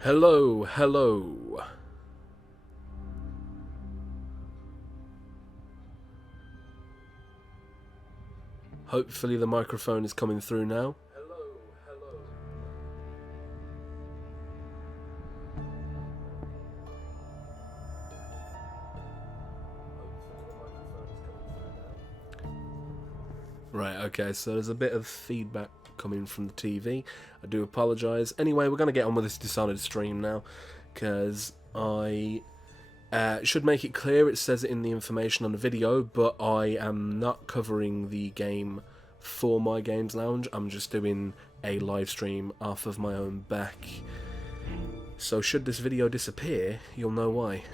Hello, hello. Hopefully the microphone is coming through now. Hello, hello. Right, okay, so there's a bit of feedback coming from the TV. I do apologise. Anyway, we're going to get on with this Dishonored stream now, because I should make it clear, it says it in the information on the video, but I am not covering the game for my Games Lounge. I'm just doing a live stream off of my own back. So should this video disappear, you'll know why.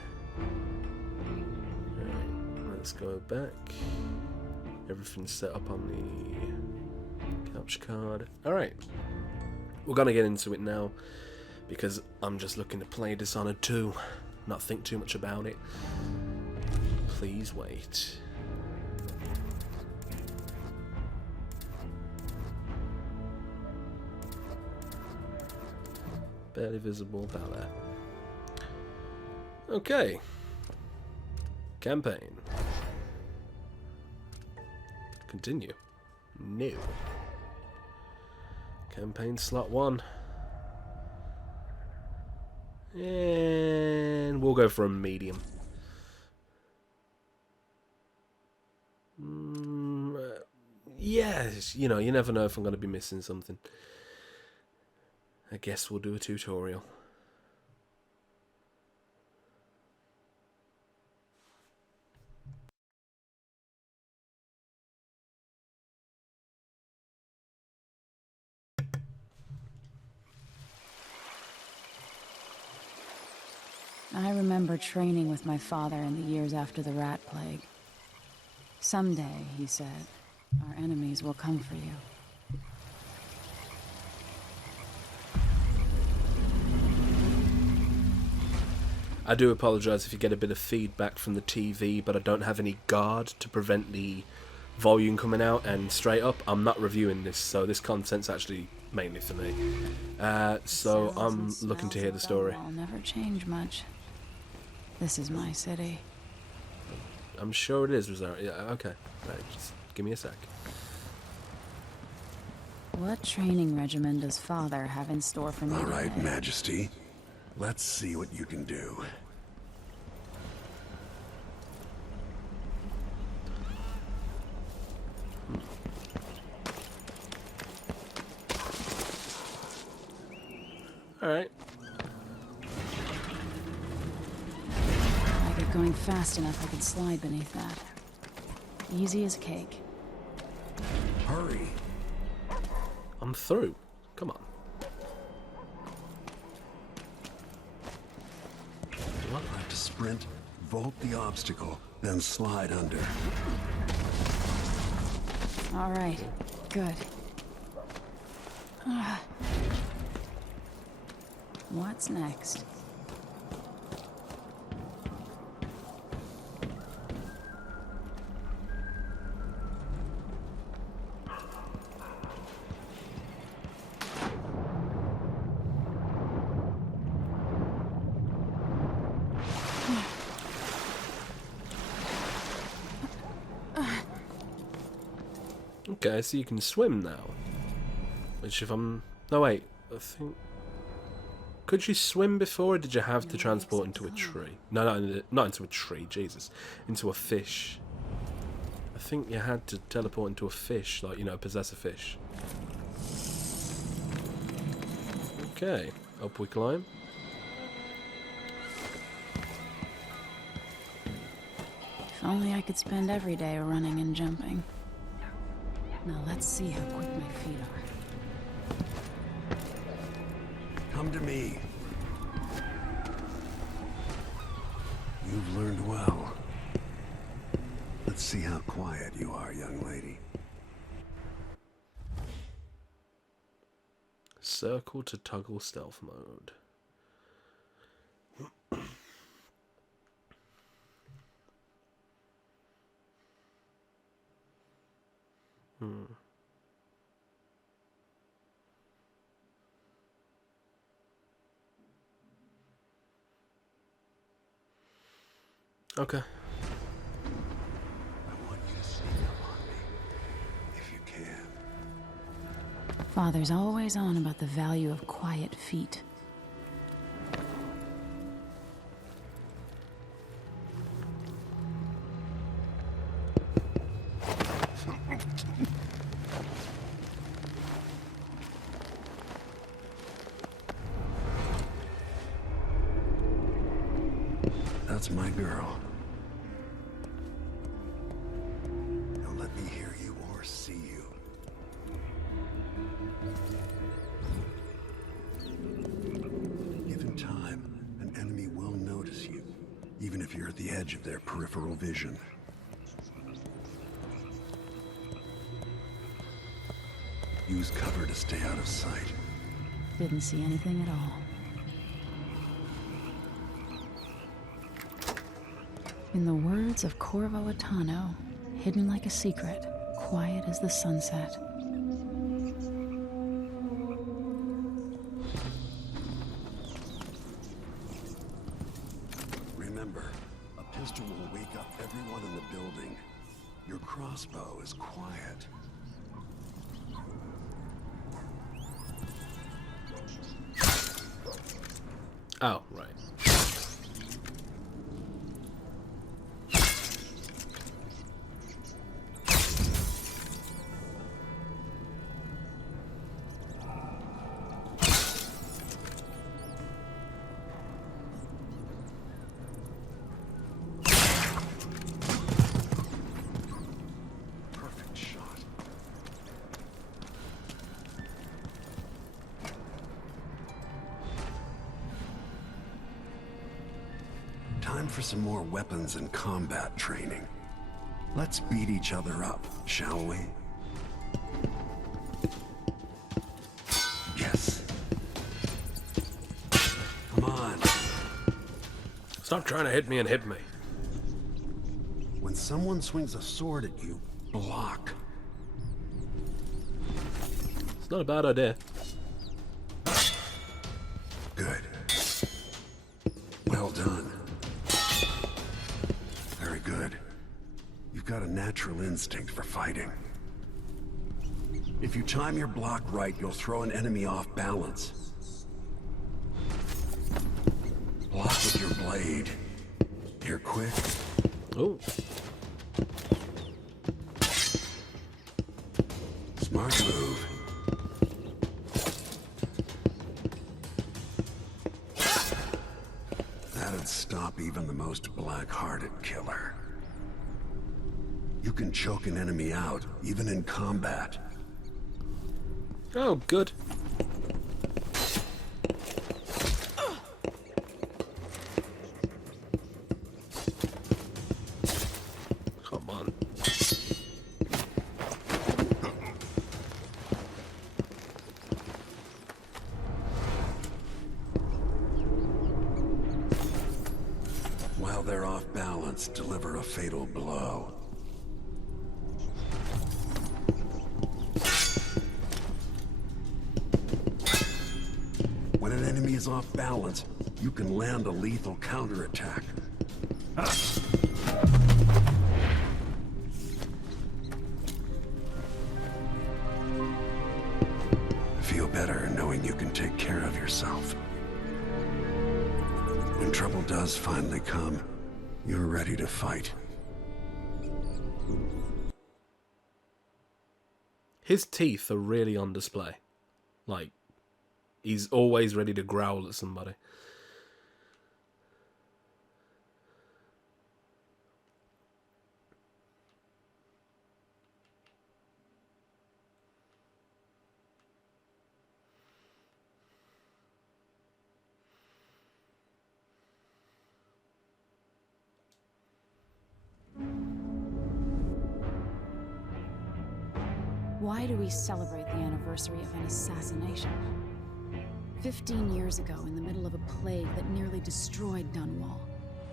Right, let's go back. Everything's set up on the capture card. Alright, we're going to get into it now, because I'm just looking to play Dishonored 2. Not think too much about it. Please wait. Barely visible ballet. Okay. Campaign. Continue. New. Campaign slot 1. And we'll go for a medium. Yes, you know, you never know if I'm going to be missing something. I guess we'll do a tutorial. I remember training with my father in the years after the rat plague. Someday, he said, our enemies will come for you. I do apologise if you get a bit of feedback from the TV, but I don't have any guard to prevent the volume coming out, and straight up, I'm not reviewing this, so this content's actually mainly for me. So I'm looking to hear the story. I'll never change much. This is my city. I'm sure it is, Rosario. Yeah, okay. Right, just give me a sec. What training regimen does father have in store for me All right, today? Majesty. Let's see what you can do. Alright. If I get going fast enough, I could slide beneath that. Easy as cake. Hurry. I'm through. Come on. You'll have to sprint, vault the obstacle, then slide under. All right, good. What's next? Okay, so you can swim now. Which if I'm... No, wait. I think... Could you swim before, or did you have to transport into a tree? No, not into a tree, Jesus. Into a fish. I think you had to teleport into a fish, like, you know, possess a fish. Okay, up we climb. If only I could spend every day running and jumping. Now let's see how quick my feet are. Come to me. You've learned well. Let's see how quiet you are, young lady. Circle to toggle stealth mode. Okay. I want you to sneak up on me, if you can. Father's always on about the value of quiet feet. That's my girl. Don't let me hear you or see you. Given time, an enemy will notice you, even if you're at the edge of their peripheral vision. Use cover to stay out of sight. Didn't see anything at all. In the words of Corvo, hidden like a secret, quiet as the sunset. Remember, a pistol will wake up everyone in the building. Your crossbow is quiet. Oh, right. Perfect shot. Time for some more weapons and combat training. Let's beat each other up, shall we? Yes. Come on. Stop trying to hit me and hit me. When someone swings a sword at you, block. It's not a bad idea. Good. Well done. Very good. You've got a natural instinct for fighting. If you time your block right, you'll throw an enemy off balance. Block with your blade. You're quick. Oh, Smart move. That'd stop even the most black-hearted killer. You can choke an enemy out, even in combat. oh, good. Come on. While they're off balance, deliver a fatal blow. When an enemy is off balance, you can land a lethal counterattack. Feel better knowing you can take care of yourself. When trouble does finally come, you're ready to fight. His teeth are really on display. Like, he's always ready to growl at somebody. Why do we celebrate the anniversary of an assassination? 15 years ago, in the middle of a plague that nearly destroyed Dunwall,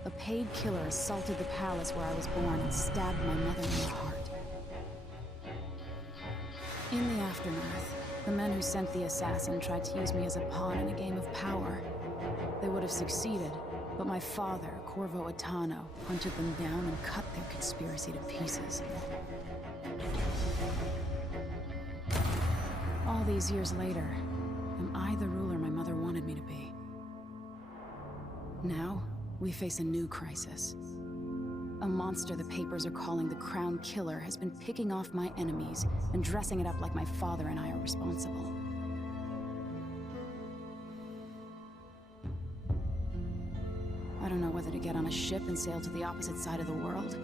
a paid killer assaulted the palace where I was born and stabbed my mother in the heart. In the aftermath, the men who sent the assassin tried to use me as a pawn in a game of power. They would have succeeded, but my father, Corvo hunted them down and cut their conspiracy to pieces. All these years later, am I the ruler my mother wanted me to be? Now, we face a new crisis. A monster the papers are calling the Crown Killer has been picking off my enemies and dressing it up like my father and I are responsible. I don't know whether to get on a ship and sail to the opposite side of the world,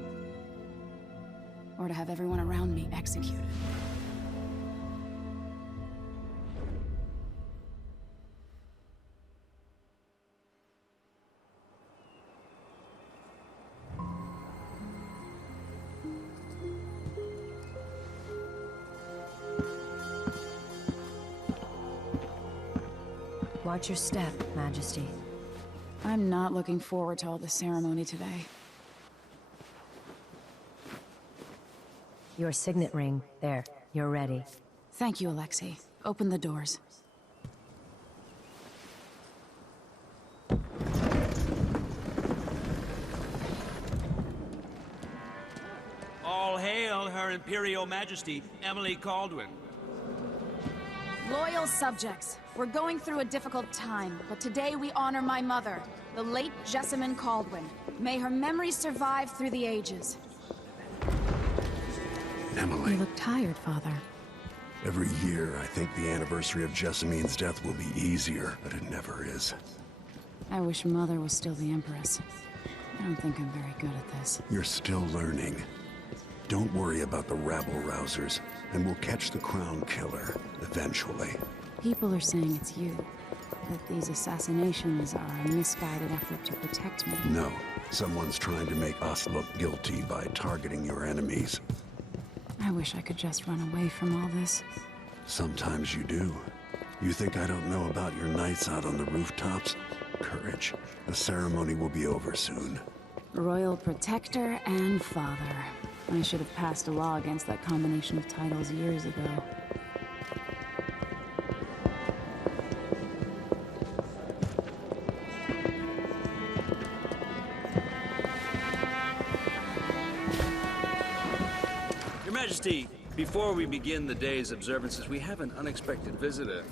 or to have everyone around me executed. Watch your step, Majesty. I'm not looking forward to all the ceremony today. Your signet ring. There. You're ready. Thank you, Alexei. Open the doors. All hail Her Imperial Majesty, Emily Caldwin. Loyal subjects, we're going through a difficult time, but today we honor my mother, the late Jessamine Caldwin. May her memory survive through the ages. Emily. You look tired, Father. Every year, I think the anniversary of Jessamine's death will be easier, but it never is. I wish Mother was still the Empress. I don't think I'm very good at this. You're still learning. Don't worry about the rabble-rousers, and we'll catch the Crown Killer, eventually. People are saying it's you. That these assassinations are a misguided effort to protect me. No, someone's trying to make us look guilty by targeting your enemies. I wish I could just run away from all this. Sometimes you do. You think I don't know about your nights out on the rooftops? Courage. The ceremony will be over soon. Royal Protector and Father. I should have passed a law against that combination of titles years ago. Your Majesty, before we begin the day's observances, we have an unexpected visitor,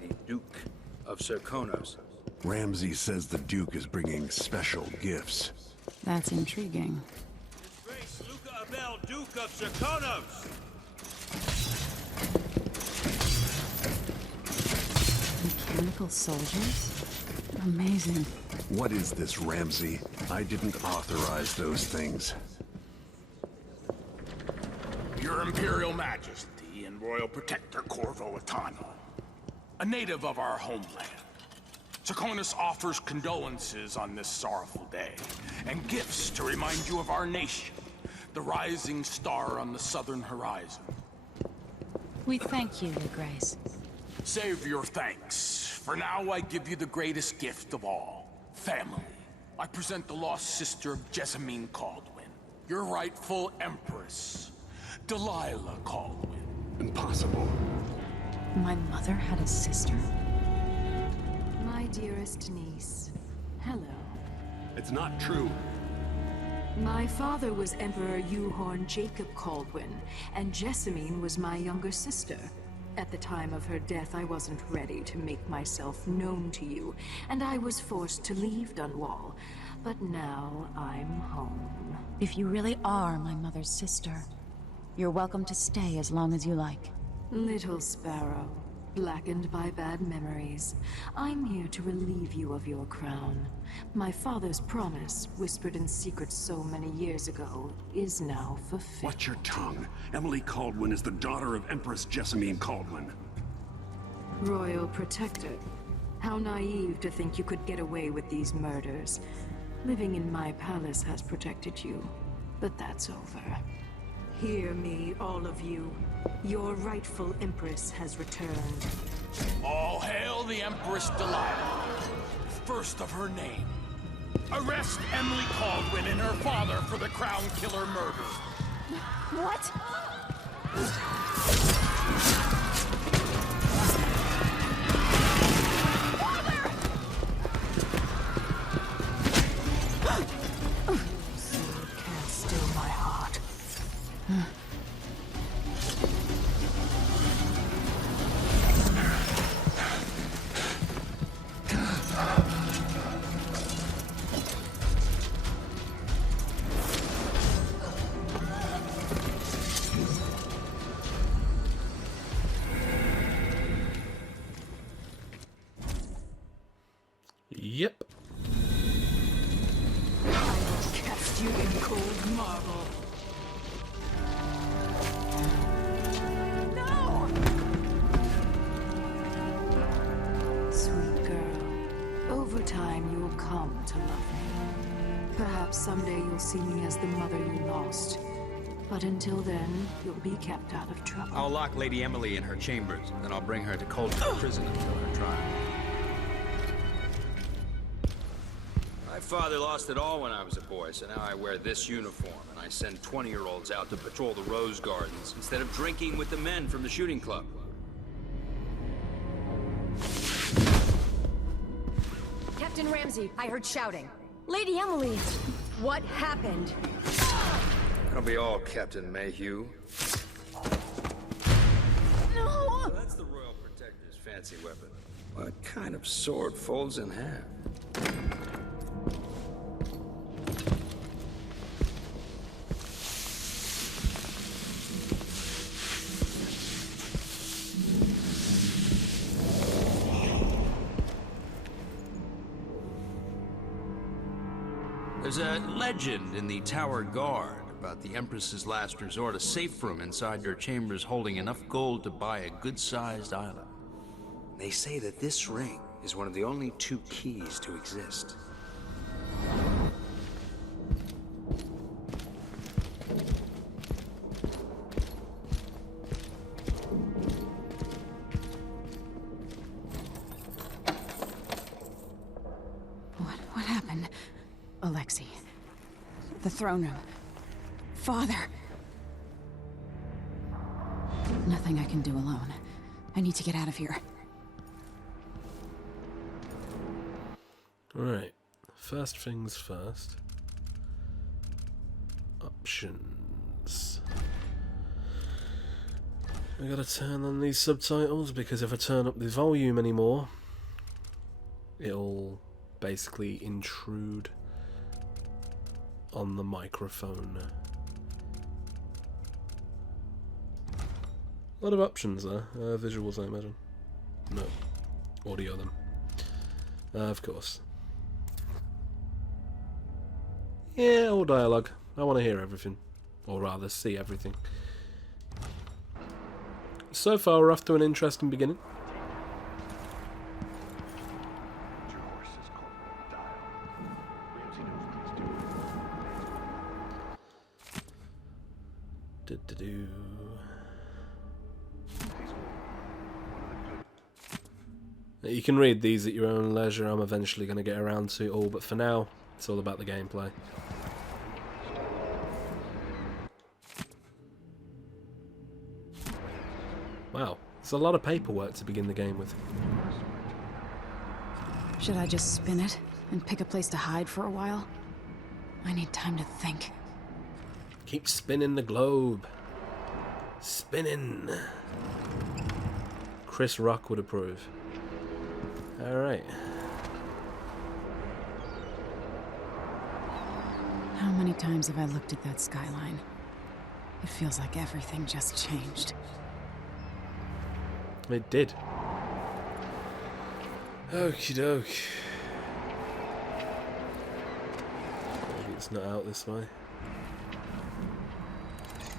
the Duke of Serkonos. Ramsey says the Duke is bringing special gifts. That's intriguing. Grace Luca Abel, Duke of Serkonos! Mechanical soldiers? Amazing. What is this, Ramsey? I didn't authorize those things. Your Imperial Majesty and Royal Protector Corvo, a native of our homeland. Serkonos offers condolences on this sorrowful day, and gifts to remind you of our nation, the rising star on the southern horizon. We thank you, Your Grace. Save your thanks. For now, I give you the greatest gift of all, family. I present the lost sister of Jessamine Caldwin, your rightful Empress, Delilah Caldwin. Impossible. My mother had a sister? My dearest niece, hello. It's not true. My father was Emperor Yuhorn Jacob Caldwin, and Jessamine was my younger sister. At the time of her death, I wasn't ready to make myself known to you, and I was forced to leave Dunwall. But now I'm home. If you really are my mother's sister, you're welcome to stay as long as you like. Little sparrow, blackened by bad memories, I'm here to relieve you of your crown. My father's promise, whispered in secret so many years ago, is now fulfilled. Watch your tongue. Emily Caldwin is the daughter of Empress Jessamine Caldwin. Royal Protector. How naive to think you could get away with these murders. Living in my palace has protected you, but that's over. Hear me, all of you. Your rightful Empress has returned. All hail the Empress Delilah, first of her name. Arrest Emily Caldwin and her father for the Crown Killer murder. What? Yep. Cast you in cold marble. No! Sweet girl, over time you'll come to love me. Perhaps someday you'll see me as the mother you lost. But until then, you'll be kept out of trouble. I'll lock Lady Emily in her chambers, then I'll bring her to Coldfield Prison until her trial. My father lost it all when I was a boy, so now I wear this uniform, and I send 20-year-olds out to patrol the rose gardens instead of drinking with the men from the shooting club. Captain Ramsey, I heard shouting. Lady Emily, what happened? That'll be all, Captain Mayhew. No! So that's the Royal Protector's fancy weapon. What kind of sword folds in half? There's a legend in the Tower Guard about the Empress's last resort, a safe room inside your chambers holding enough gold to buy a good-sized island. They say that this ring is one of the only 2 keys to exist. What happened? Alexei. The throne room. Father. Nothing I can do alone. I need to get out of here. Alright. First things first. Options. I gotta turn on these subtitles because if I turn up the volume anymore, it'll basically intrude on the microphone. A lot of options there. Visuals, I imagine. No. Audio then. Of course. Yeah, all dialogue. I want to hear everything. Or rather, see everything. So far, we're off to an interesting beginning. Do-do-do. You can read these at your own leisure. I'm eventually going to get around to it all, but for now, it's all about the gameplay. Wow, there's a lot of paperwork to begin the game with. Should I just spin it and pick a place to hide for a while? I need time to think. Keep spinning the globe. Spinning. Chris Rock would approve. Alright. How many times have I looked at that skyline? It feels like everything just changed. It did. Okie doke. Maybe it's not out this way.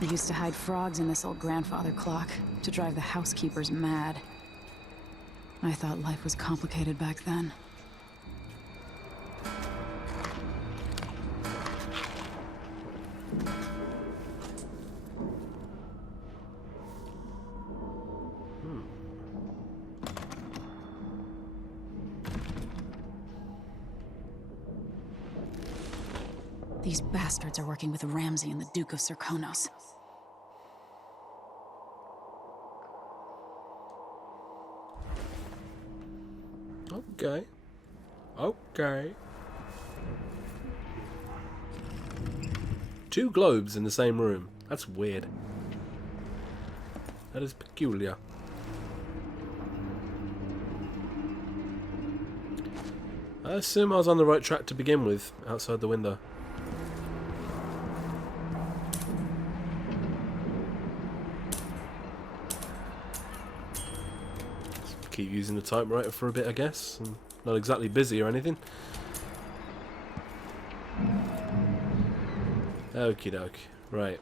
We used to hide frogs in this old grandfather clock to drive the housekeepers mad. I thought life was complicated back then. These bastards are working with Ramsey and the Duke of Serkonos. Okay. Okay. 2 globes in the same room. That's weird. That is peculiar. I assume I was on the right track to begin with, outside the window. Keep using the typewriter for a bit, I guess. I'm not exactly busy or anything. Okie doke. Right.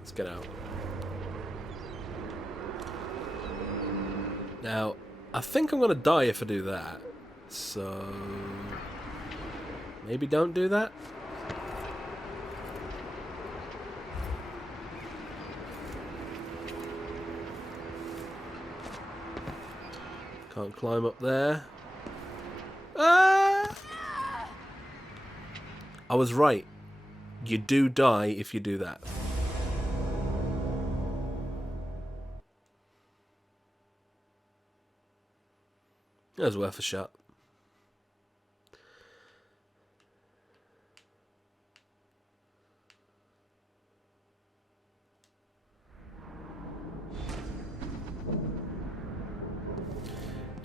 Let's get out. Now, I think I'm going to die if I do that. So... maybe don't do that? Can't climb up there. Ah! I was right. You do die if you do that. That was worth a shot.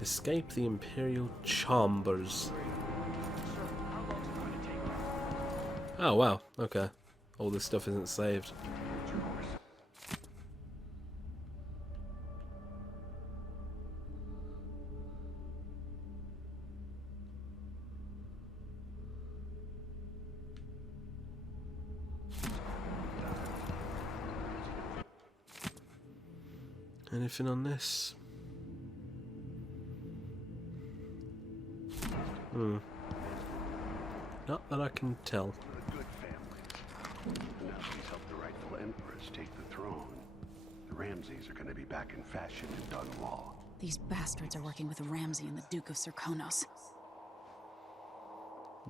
Escape the Imperial Chambers. Oh wow, okay. All this stuff isn't saved. Anything on this? Not that I can tell. A good family. Now he's helped the rightful empress take the throne. The Ramseys are going to be back in fashion in Dunwall. These bastards are working with Ramsey and the Duke of Serkonos.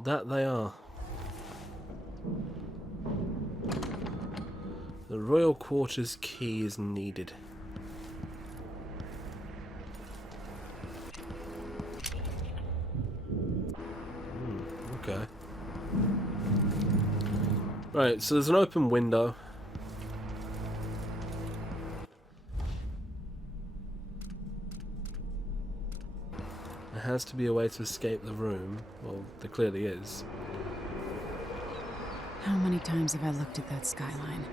That they are. The royal quarters key is needed. Okay. Right, so there's an open window. There has to be a way to escape the room. Well, there clearly is. How many times have I looked at that skyline?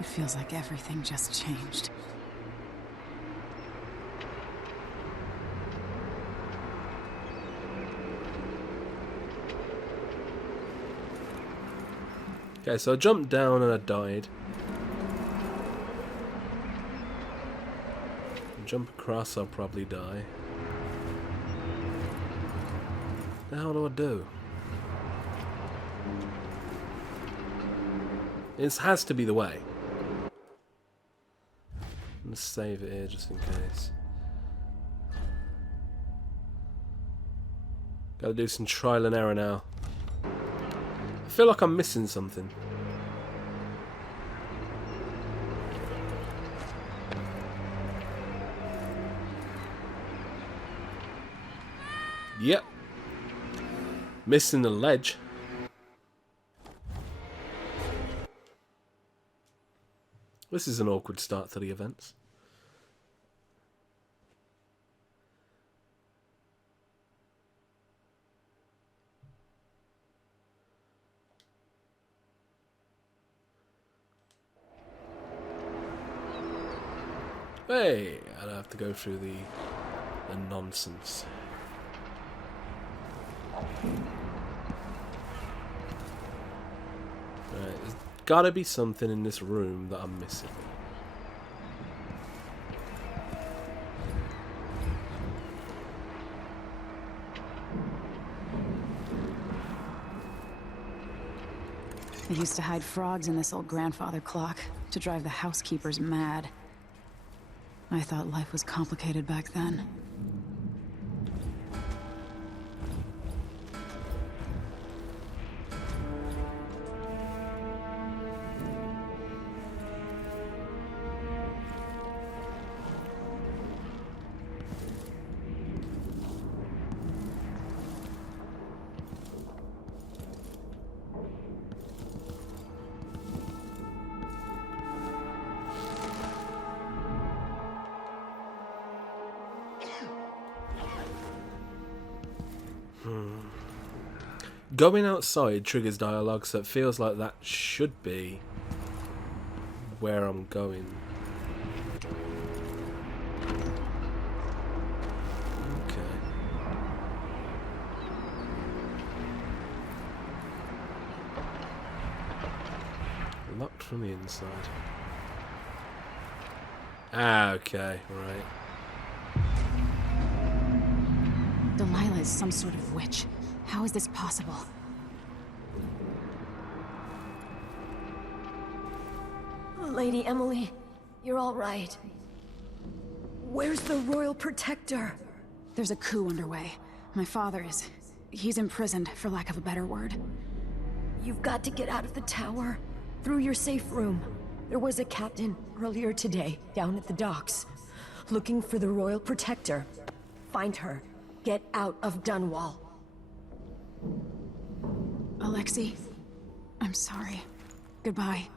It feels like everything just changed. Okay, so I jumped down and I died. Jump across, I'll probably die. The hell do I do? This has to be the way. Let's save it here just in case. Gotta do some trial and error now. I feel like I'm missing something. Yep. Missing the ledge. This is an awkward start to the events. Hey, I don't have to go through the nonsense. Right, there's gotta be something in this room that I'm missing. I used to hide frogs in this old grandfather clock to drive the housekeepers mad. I thought life was complicated back then. Going outside triggers dialogue, so it feels like that should be where I'm going. Okay. Locked from the inside. Ah, okay, right. Delilah is some sort of witch. How is this possible? Lady Emily, you're all right. Where's the Royal Protector? There's a coup underway. My father is... he's imprisoned, for lack of a better word. You've got to get out of the tower. Through your safe room. There was a captain earlier today, down at the docks. Looking for the Royal Protector. Find her. Get out of Dunwall. Alexei, I'm sorry. Goodbye.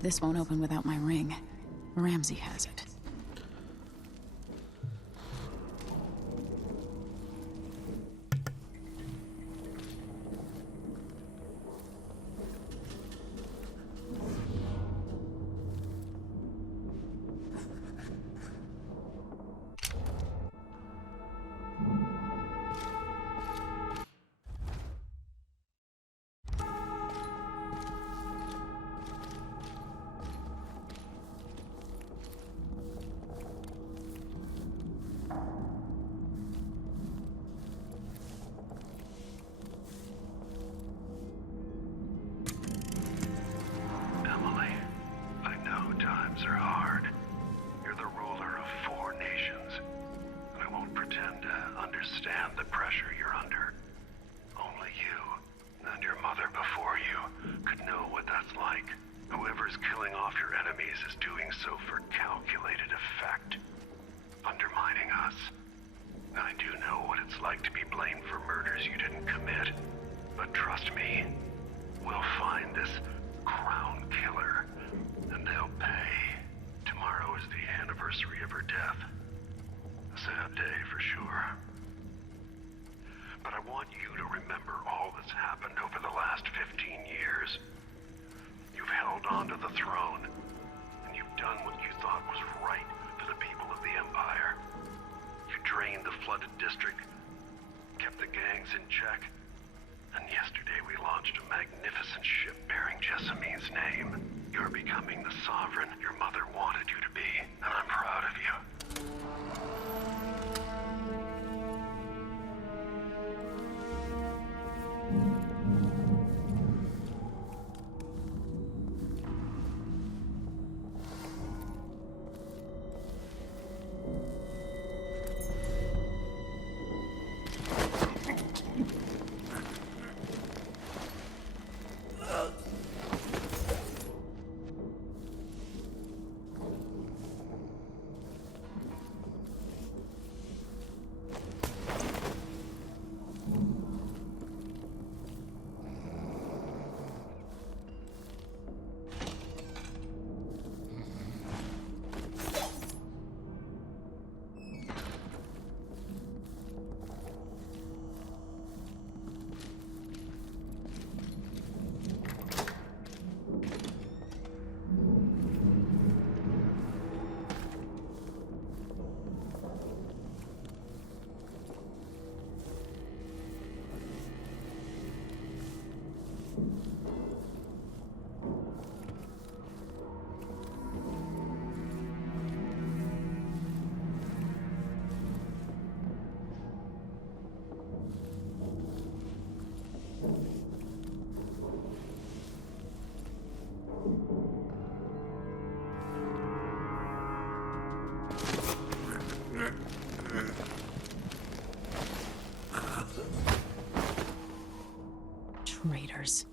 This won't open without my ring. Ramsey has it. Emily, I know times are hard. You're the ruler of 4 nations. And I won't pretend to understand the pressure you're under. Only you, and your mother before you, could know what that's like. Whoever's killing off your enemies is doing so for calculated effect. Undermining us. I do know what it's like to be blamed for murders you didn't commit. But trust me, we'll find this crown killer, and they'll pay. Tomorrow is the anniversary of her death. A sad day for sure. But I want you to remember all that's happened over the last 15 years. You've held on to the throne, and you've done what you thought was right for the people of the Empire. You drained the flooded district, kept the gangs in check, and yesterday we launched a magnificent ship bearing Jessamine's name. You're becoming the sovereign your mother wanted you to be, and I'm proud of you. Traitors.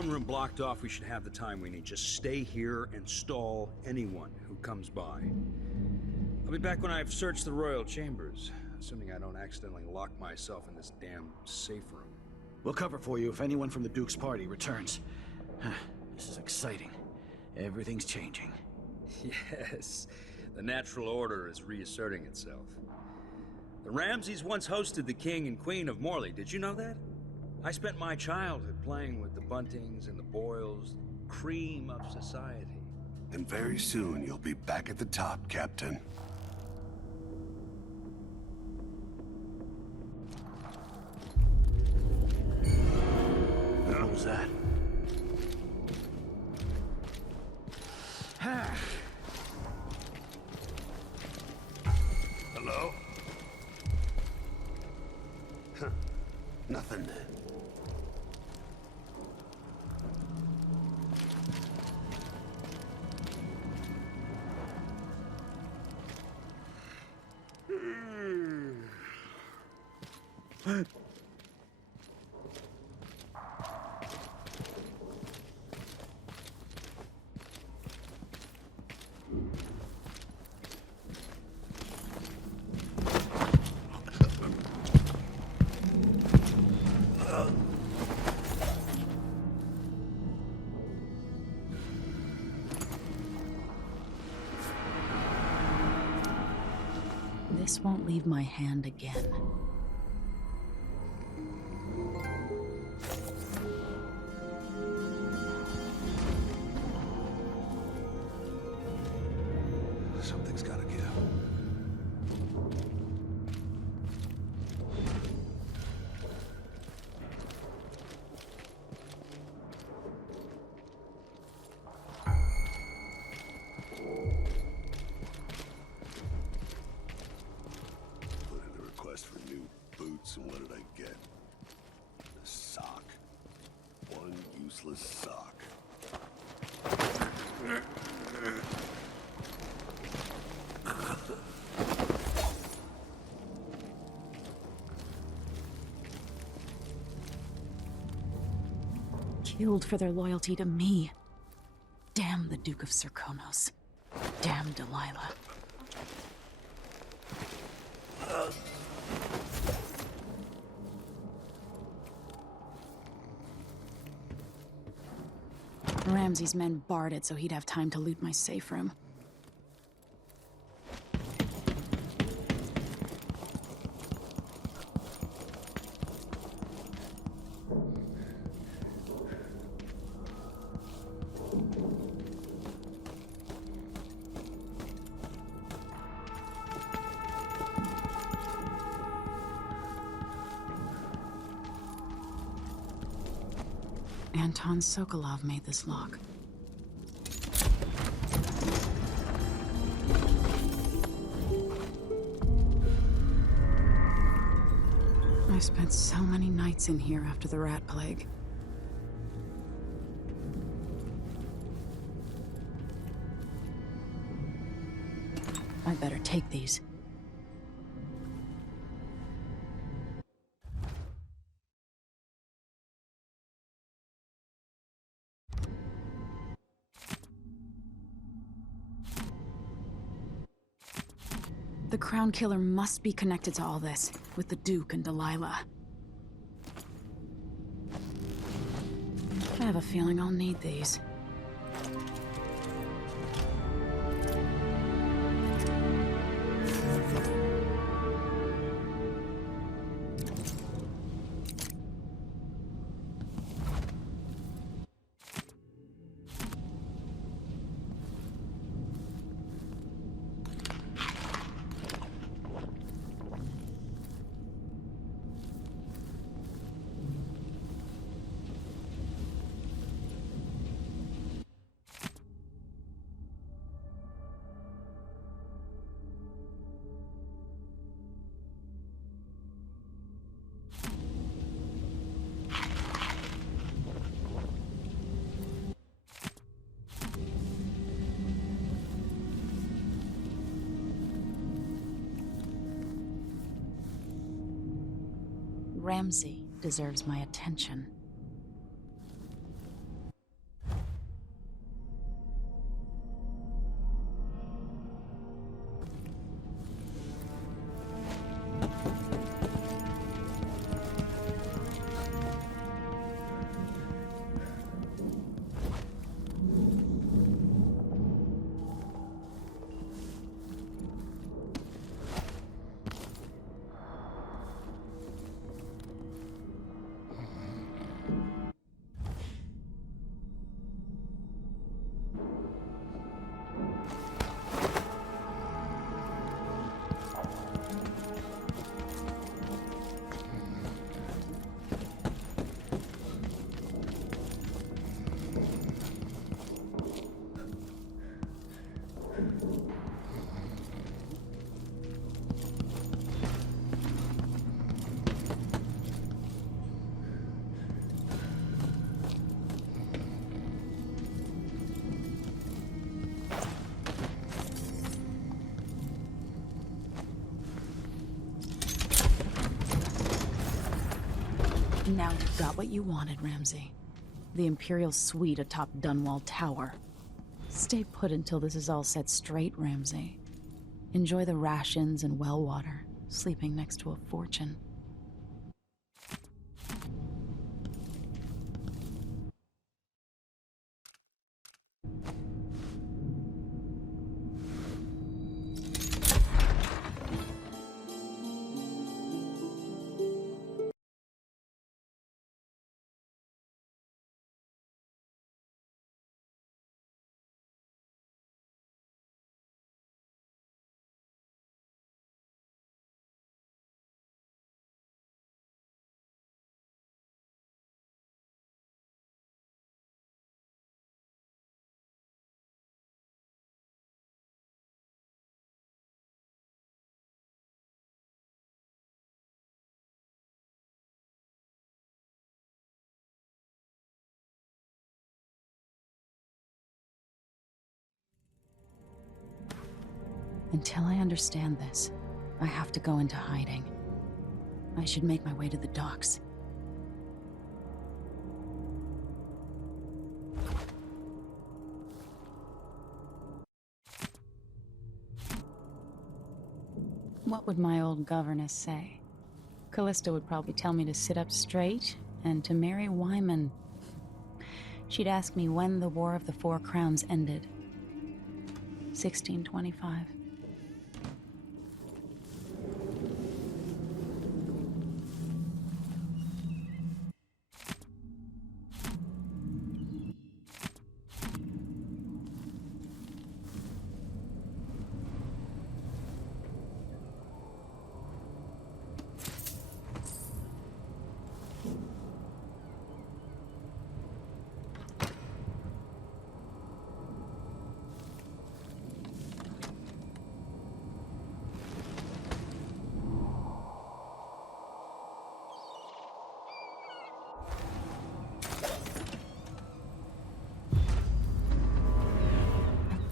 throne room blocked off, we should have the time we need. Just stay here and stall anyone who comes by. I'll be back when I've searched the royal chambers, assuming I don't accidentally lock myself in this damn safe room. We'll cover for you if anyone from the Duke's party returns. This is exciting. Everything's changing. Yes, the natural order is reasserting itself. The Ramseys once hosted the King and Queen of Morley, did you know that? I spent my childhood playing with the Buntings and the Boyles, the cream of society. And very soon you'll be back at the top, Captain. What was that? Hello? Huh. Nothing. This won't leave my hand again. Something's gotta give. Put in a request for new boots, and what did I get? A sock. One useless sock. Killed for their loyalty to me. Damn the Duke of Serkonos. Damn Delilah. Ramsey's men barred it so he'd have time to loot my safe room. Anton Sokolov made this lock. I spent so many nights in here after the rat plague. I better take these. The Crown Killer must be connected to all this, with the Duke and Delilah. I have a feeling I'll need these. Ramsey deserves my attention. Now you've got what you wanted, Ramsey. The Imperial suite atop Dunwall Tower. Stay put until this is all set straight, Ramsey. Enjoy the rations and well water, sleeping next to a fortune. Until I understand this, I have to go into hiding. I should make my way to the docks. What would my old governess say? Callista would probably tell me to sit up straight and to marry Wyman. She'd ask me when the War of the Four Crowns ended. 1625.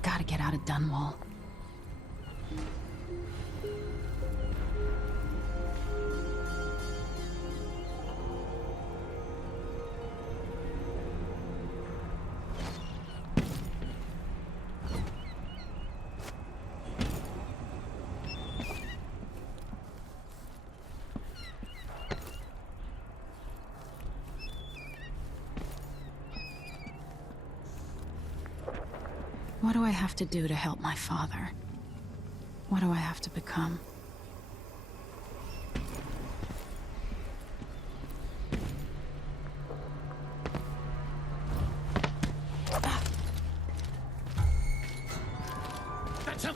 Gotta get out of Dunwall. What do I have to do to help my father? What do I have to become? That's him!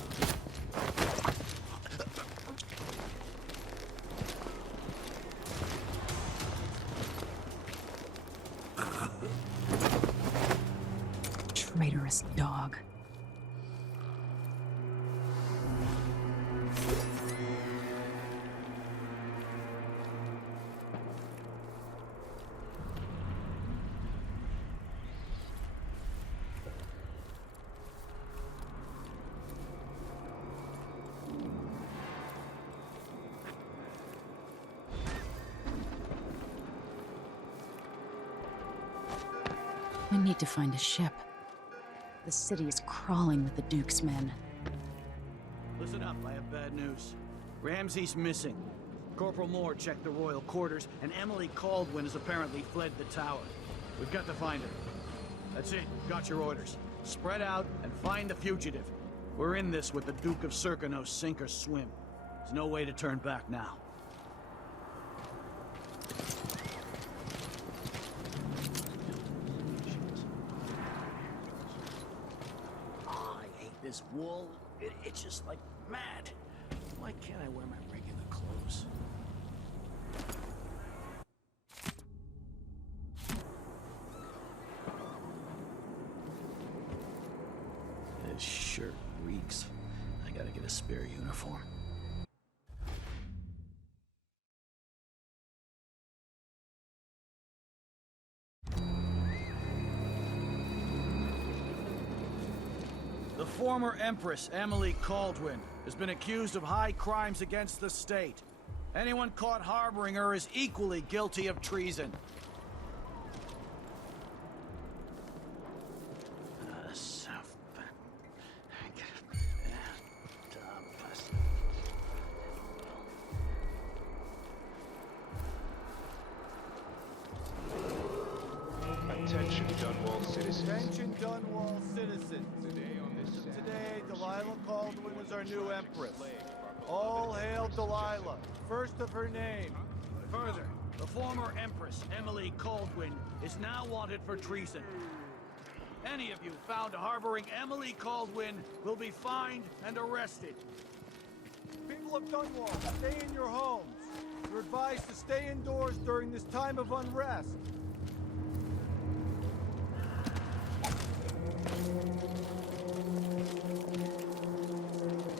Traitorous dog. I need to find a ship. The city is crawling with the Duke's men. Listen up, I have bad news. Ramsey's missing. Corporal Moore checked the royal quarters, and Emily Caldwin has apparently fled the tower. We've got to find her. That's it, got your orders. Spread out and find the fugitive. We're in this with the Duke of Serkino, sink or swim. There's no way to turn back now. This wool, it itches like mad. Why can't I wear my regular clothes? This shirt reeks. I gotta get a spare uniform. The former Empress, Emily Caldwin, has been accused of high crimes against the state. Anyone caught harboring her is equally guilty of treason. Attention, Dunwall citizens. Attention, Dunwall citizens. Today, Delilah Caldwin is our new empress. All hail Delilah, first of her name. Further, the former empress, Emily Caldwin, is now wanted for treason. Any of you found harboring Emily Caldwin will be fined and arrested. People of Dunwall, stay in your homes. You're advised to stay indoors during this time of unrest.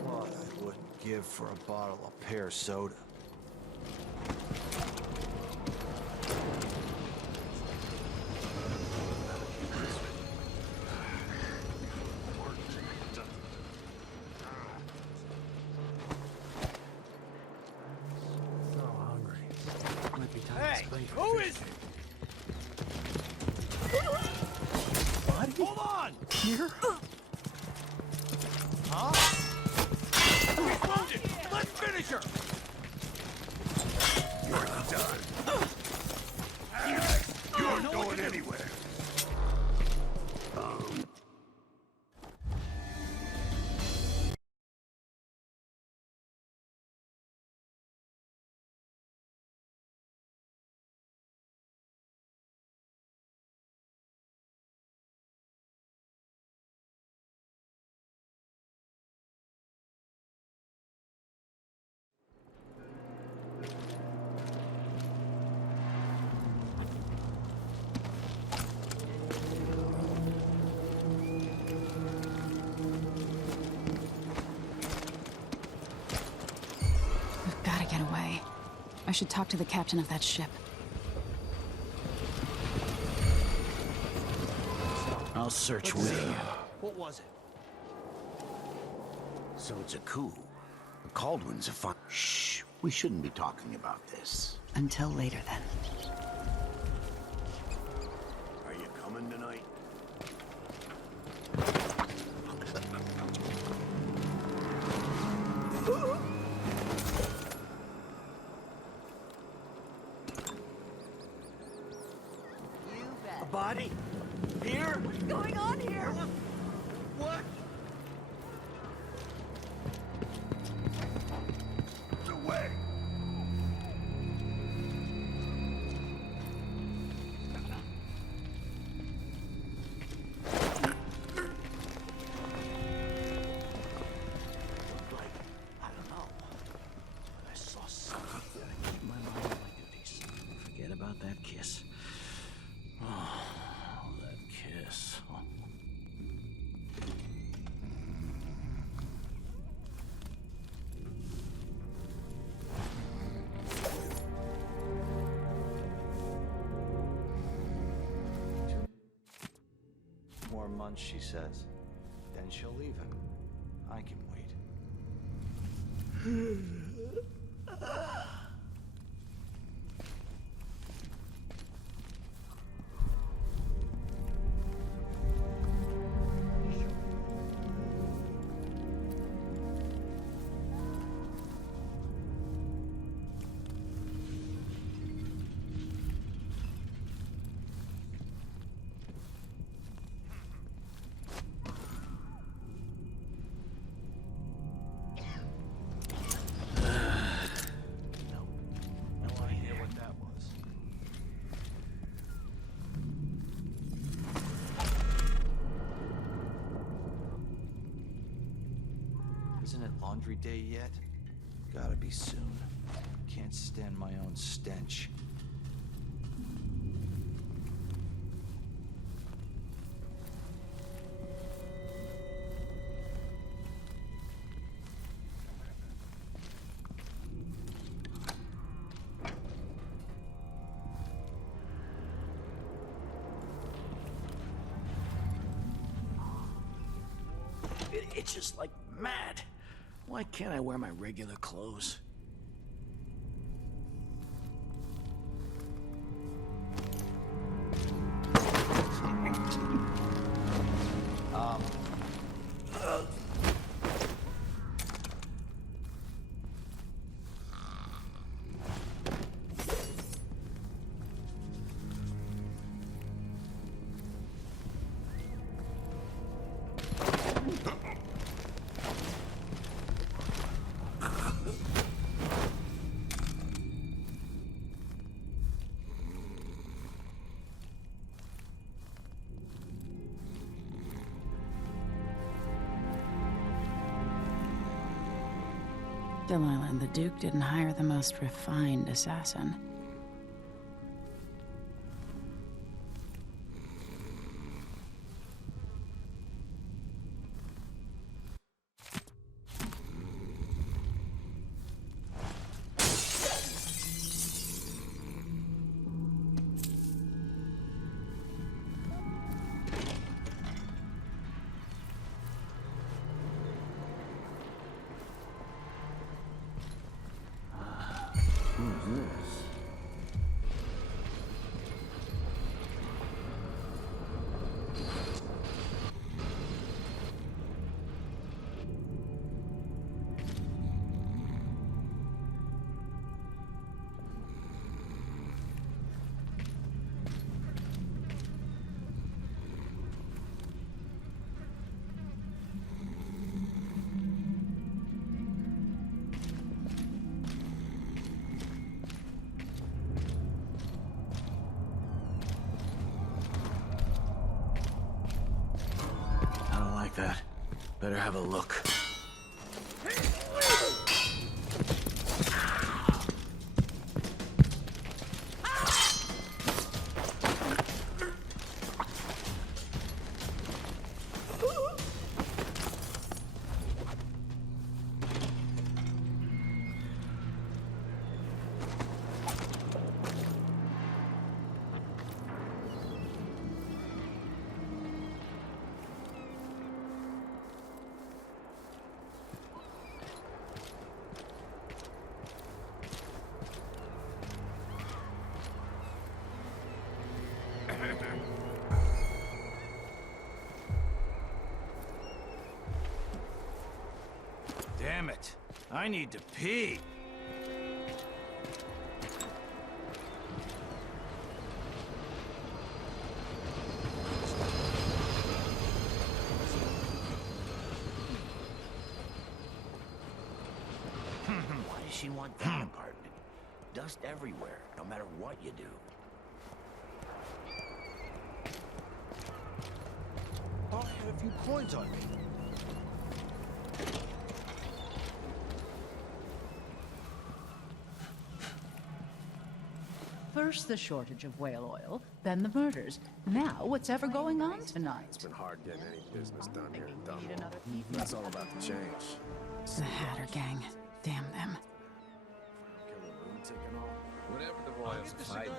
What I wouldn't give for a bottle of pear soda. Hey, who is it? Hold on! Here? Huh? He's wounded! Let's finish her! You're done. You're not going anywhere. We've got to get away. I should talk to the captain of that ship. I'll search with you. What was it? So it's a coup. The Caldwins are fine. Shh. We shouldn't be talking about this. Until later, then. Are you coming tonight? A body? Here? What's going on here? What? Away! I don't know. I saw something. Gotta keep my mind on my duties. Forget about that kiss. Oh, that kiss. Oh. More months, she says. Then she'll leave him. I can wait. No idea what that was. Isn't it laundry day yet? Gotta be soon. Can't stand my own stench. It itches like mad. Why can't I wear my regular clothes? Delilah and the Duke didn't hire the most refined assassin. That. Better have a look. Damn it. I need to pee. Why does she want that apartment? Dust everywhere, no matter what you do. Thought I had a few coins on me. First the shortage of whale oil, then the murders. Now what's ever going on tonight? It's been hard getting any business done here in Dunwall. That's all about the change. The Hatter gang. Damn them. Whatever the Royals fight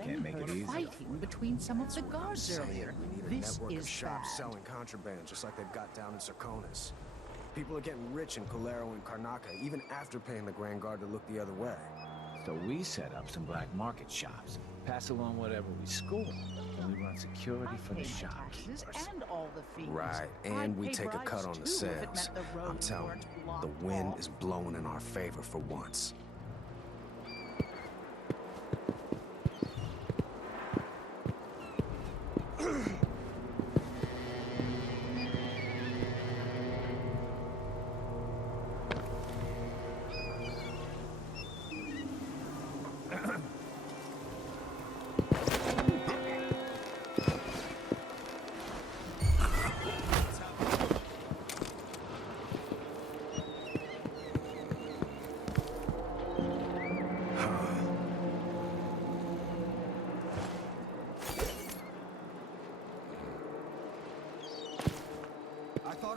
Can't make it easy. Fighting between some of the guards earlier. This is shops bad. selling contraband, just like they've got down in Sarkonis. People are getting rich in Colero and Karnaca, even after paying the Grand Guard to look the other way. So we set up some black market shops, pass along whatever we score, and we run security for the shopkeepers. And all the fees. Right, and we take a cut on the sales. I'm telling you, the wind is blowing in our favor for once.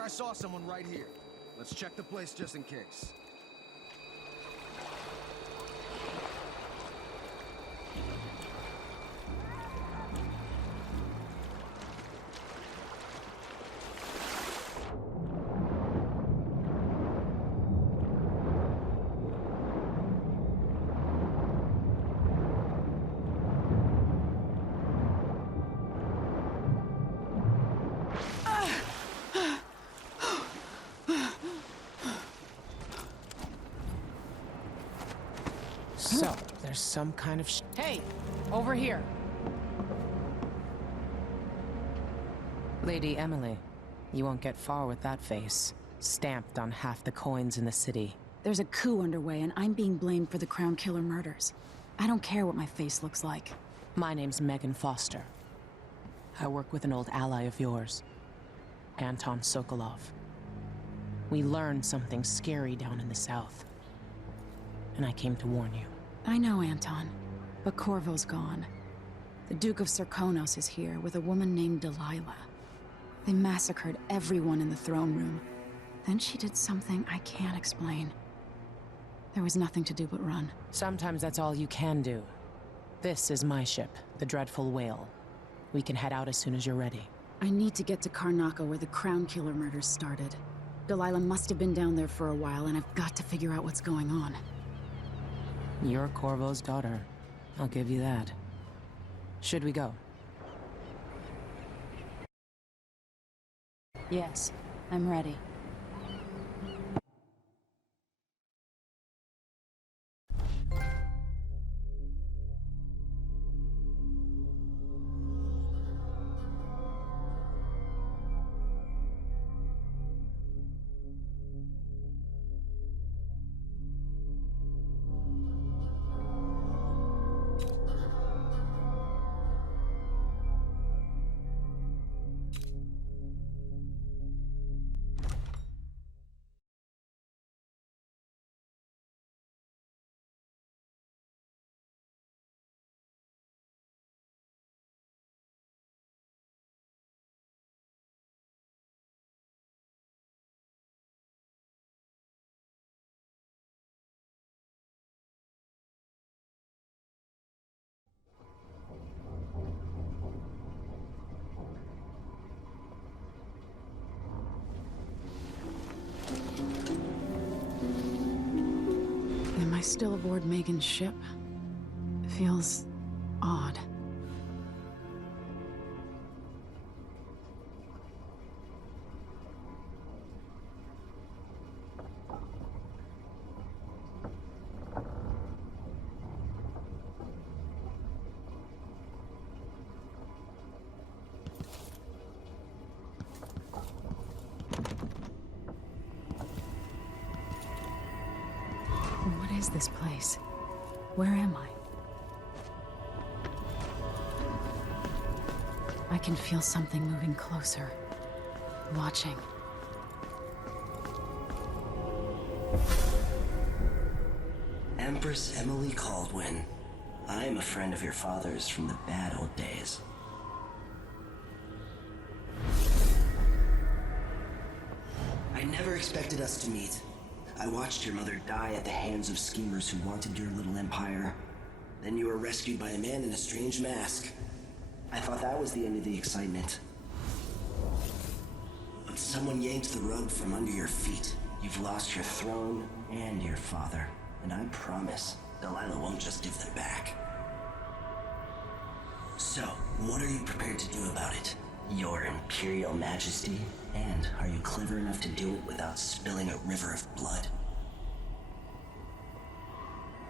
I saw someone right here. Let's check the place just in case. So, there's some kind of Hey! Over here! Lady Emily, you won't get far with that face. Stamped on half the coins in the city. There's a coup underway, and I'm being blamed for the Crown Killer murders. I don't care what my face looks like. My name's Megan Foster. I work with an old ally of yours, Anton Sokolov. We learned something scary down in the south. And I came to warn you. I know, Anton. But Corvo's gone. The Duke of Serkonos is here with a woman named Delilah. They massacred everyone in the throne room. Then she did something I can't explain. There was nothing to do but run. Sometimes that's all you can do. This is my ship, the Dreadful Whale. We can head out as soon as you're ready. I need to get to Karnaca where the Crown Killer murders started. Delilah must have been down there for a while, and I've got to figure out what's going on. You're Corvo's daughter. I'll give you that. Should we go? Yes, I'm ready. Am I still aboard Megan's ship? It feels odd. What is this place? Where am I? I can feel something moving closer. Watching. Empress Emily Caldwin. I'm a friend of your father's from the bad old days. I never expected us to meet. I watched your mother die at the hands of schemers who wanted your little empire. Then you were rescued by a man in a strange mask. I thought that was the end of the excitement. But someone yanked the rug from under your feet. You've lost your throne and your father. And I promise, Delilah won't just give them back. So, what are you prepared to do about it? Your Imperial Majesty? And are you clever enough to do it without spilling a river of blood?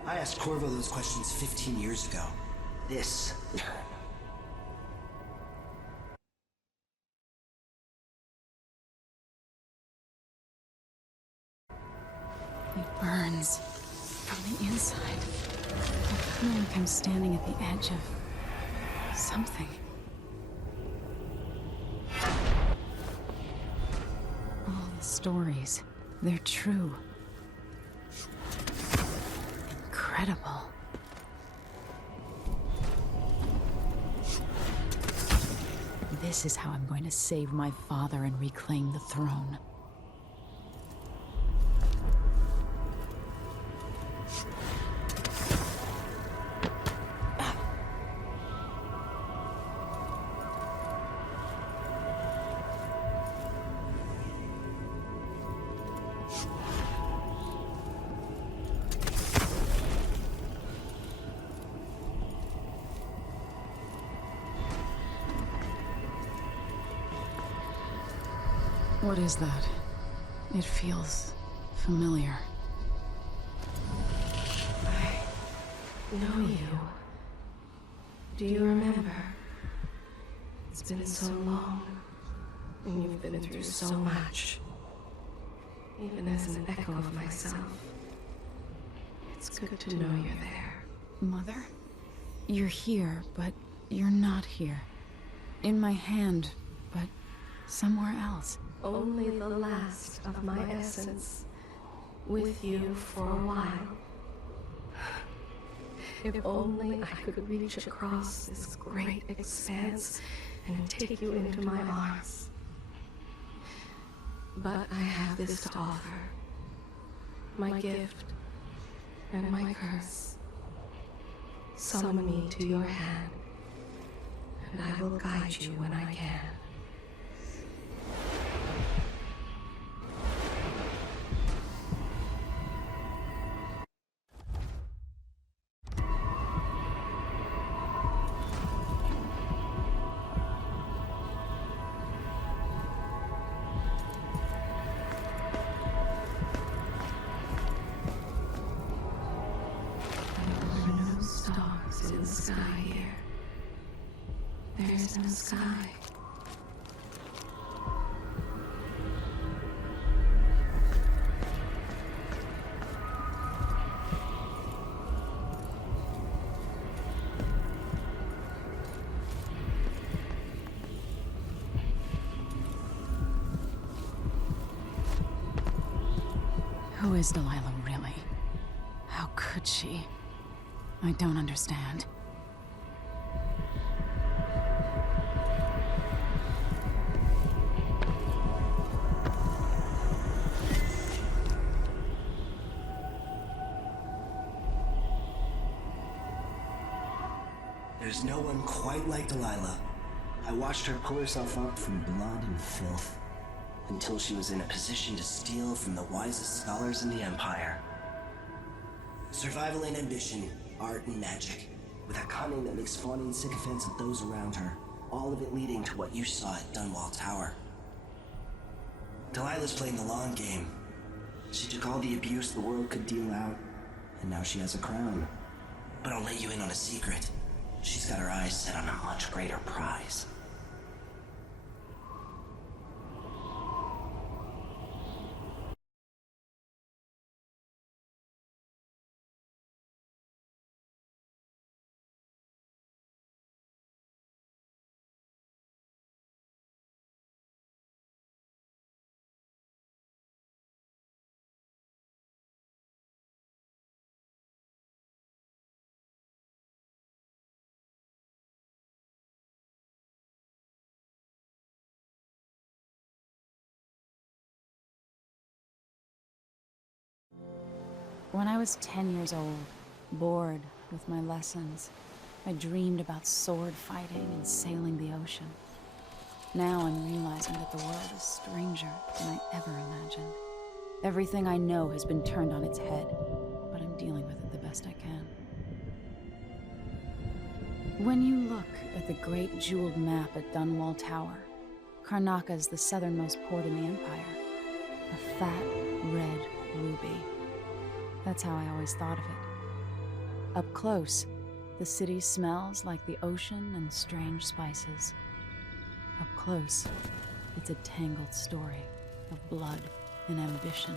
I asked Corvo those questions 15 years ago. This... It burns from the inside. I feel like I'm standing at the edge of something. All the stories, they're true. Incredible. This is how I'm going to save my father and reclaim the throne. What is that? It feels familiar. I know you. Do you remember? It's been so long, and you've been through so much. Even as an echo of myself, it's good to know you're there. Mother? You're here, but you're not here. In my hand, but somewhere else. only the last of my essence, with you for a while. If only I could reach across this great expanse and take you into my arms. But I have this to offer. My gift and my curse. Summon me to your hand, and I will guide you when I can. In the sky here. There is no sky. Who is Delilah really? How could she? I don't understand. There's no one quite like Delilah. I watched her pull herself up from blood and filth until she was in a position to steal from the wisest scholars in the Empire. Survival and ambition, art and magic, with a cunning that makes fawning sycophants of those around her, all of it leading to what you saw at Dunwall Tower. Delilah's playing the long game. She took all the abuse the world could deal out, and now she has a crown. But I'll let you in on a secret. She's got her eyes set on a much greater prize. When I was 10 years old, bored with my lessons, I dreamed about sword fighting and sailing the ocean. Now I'm realizing that the world is stranger than I ever imagined. Everything I know has been turned on its head, but I'm dealing with it the best I can. When you look at the great jeweled map at Dunwall Tower, Karnaca is the southernmost port in the Empire. A fat, red ruby. That's how I always thought of it. Up close, the city smells like the ocean and strange spices. Up close, it's a tangled story of blood and ambition.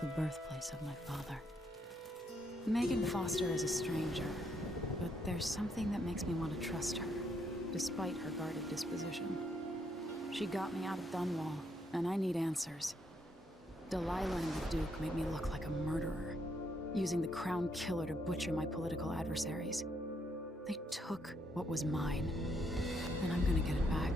The birthplace of my father. Megan Foster is a stranger, but there's something that makes me want to trust her, despite her guarded disposition. She got me out of Dunwall, and I need answers. Delilah and the Duke made me look like a murderer, using the Crown Killer to butcher my political adversaries. They took what was mine, and I'm gonna get it back.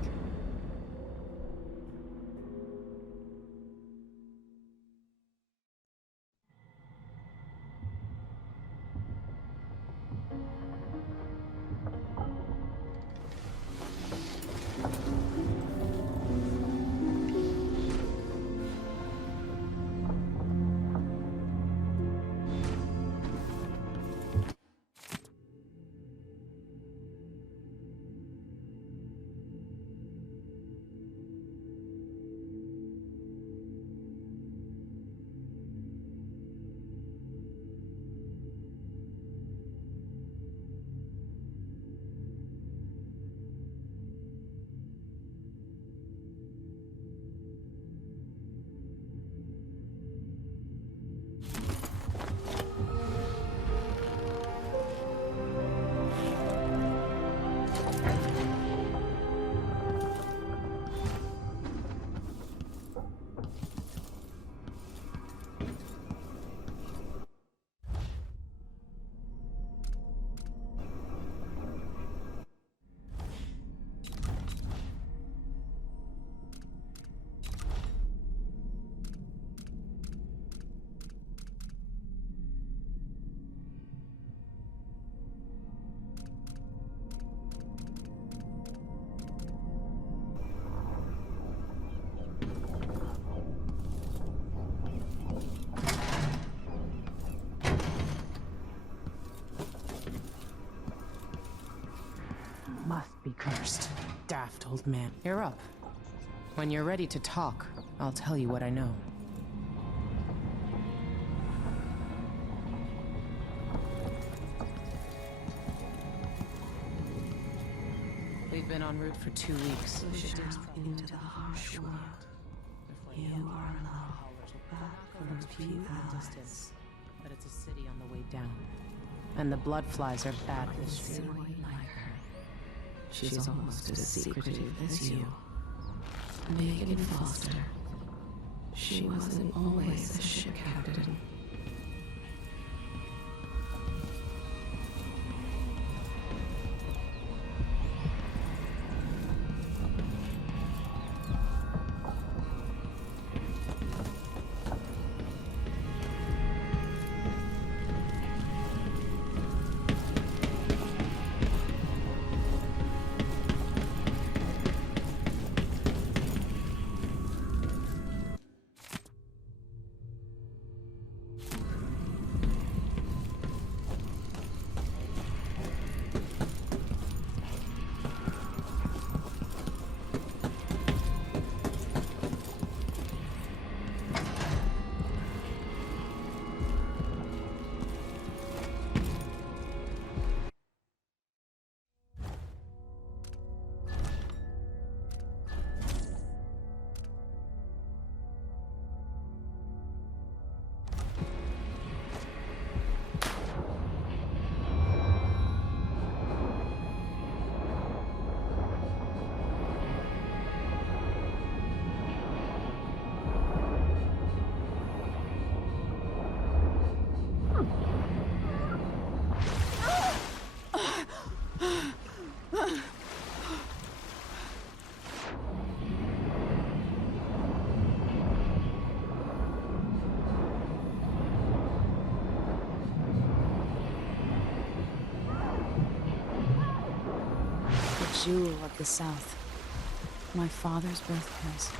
must be cursed. Daft old man. You're up. When you're ready to talk, I'll tell you what I know. We've been en route for 2 weeks. Into the harsh world. You are alone, back from a few allies. But it's a city on the way down. And the bloodflies are bad this See year. what you like her. She's almost as secretive as you. Megan Foster. She wasn't always a ship captain. Jewel of the South. My father's birthplace.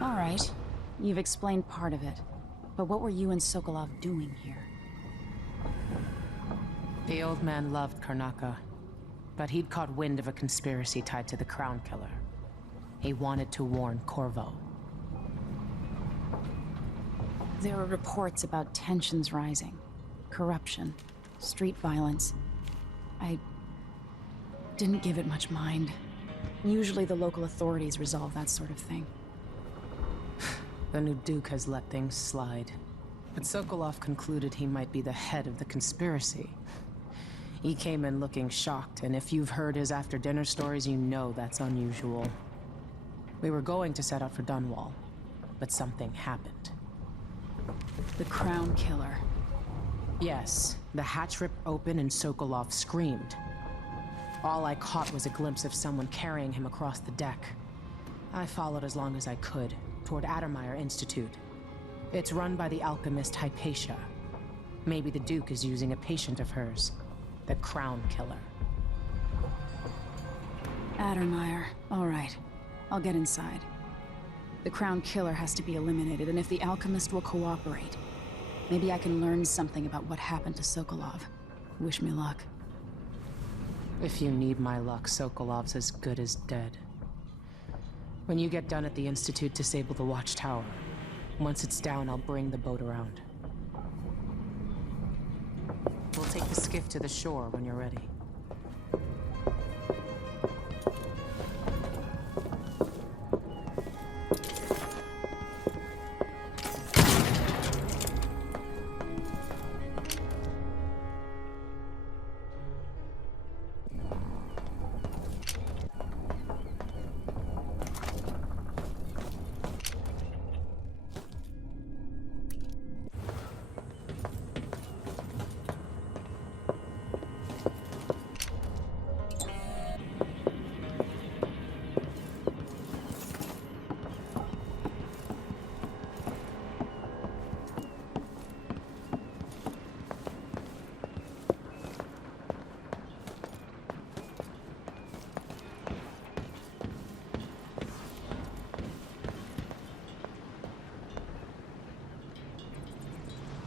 All right. You've explained part of it. But what were you and Sokolov doing here? The old man loved Karnaka, but he'd caught wind of a conspiracy tied to the Crown Killer. He wanted to warn Corvo. There were reports about tensions rising, corruption, street violence. I didn't give it much mind. Usually the local authorities resolve that sort of thing. The new Duke has let things slide. But Sokolov concluded he might be the head of the conspiracy. He came in looking shocked, and if you've heard his after-dinner stories, you know that's unusual. We were going to set out for Dunwall, but something happened. The Crown Killer. Yes, the hatch ripped open and Sokolov screamed. All I caught was a glimpse of someone carrying him across the deck. I followed as long as I could, toward Addermeyer Institute. It's run by the alchemist Hypatia. Maybe the Duke is using a patient of hers, the Crown Killer. Addermeyer. All right. I'll get inside. The Crown Killer has to be eliminated, and if the alchemist will cooperate, maybe I can learn something about what happened to Sokolov. Wish me luck. If you need my luck, Sokolov's as good as dead. When you get done at the Institute, disable the watchtower. Once it's down, I'll bring the boat around. We'll take the skiff to the shore when you're ready.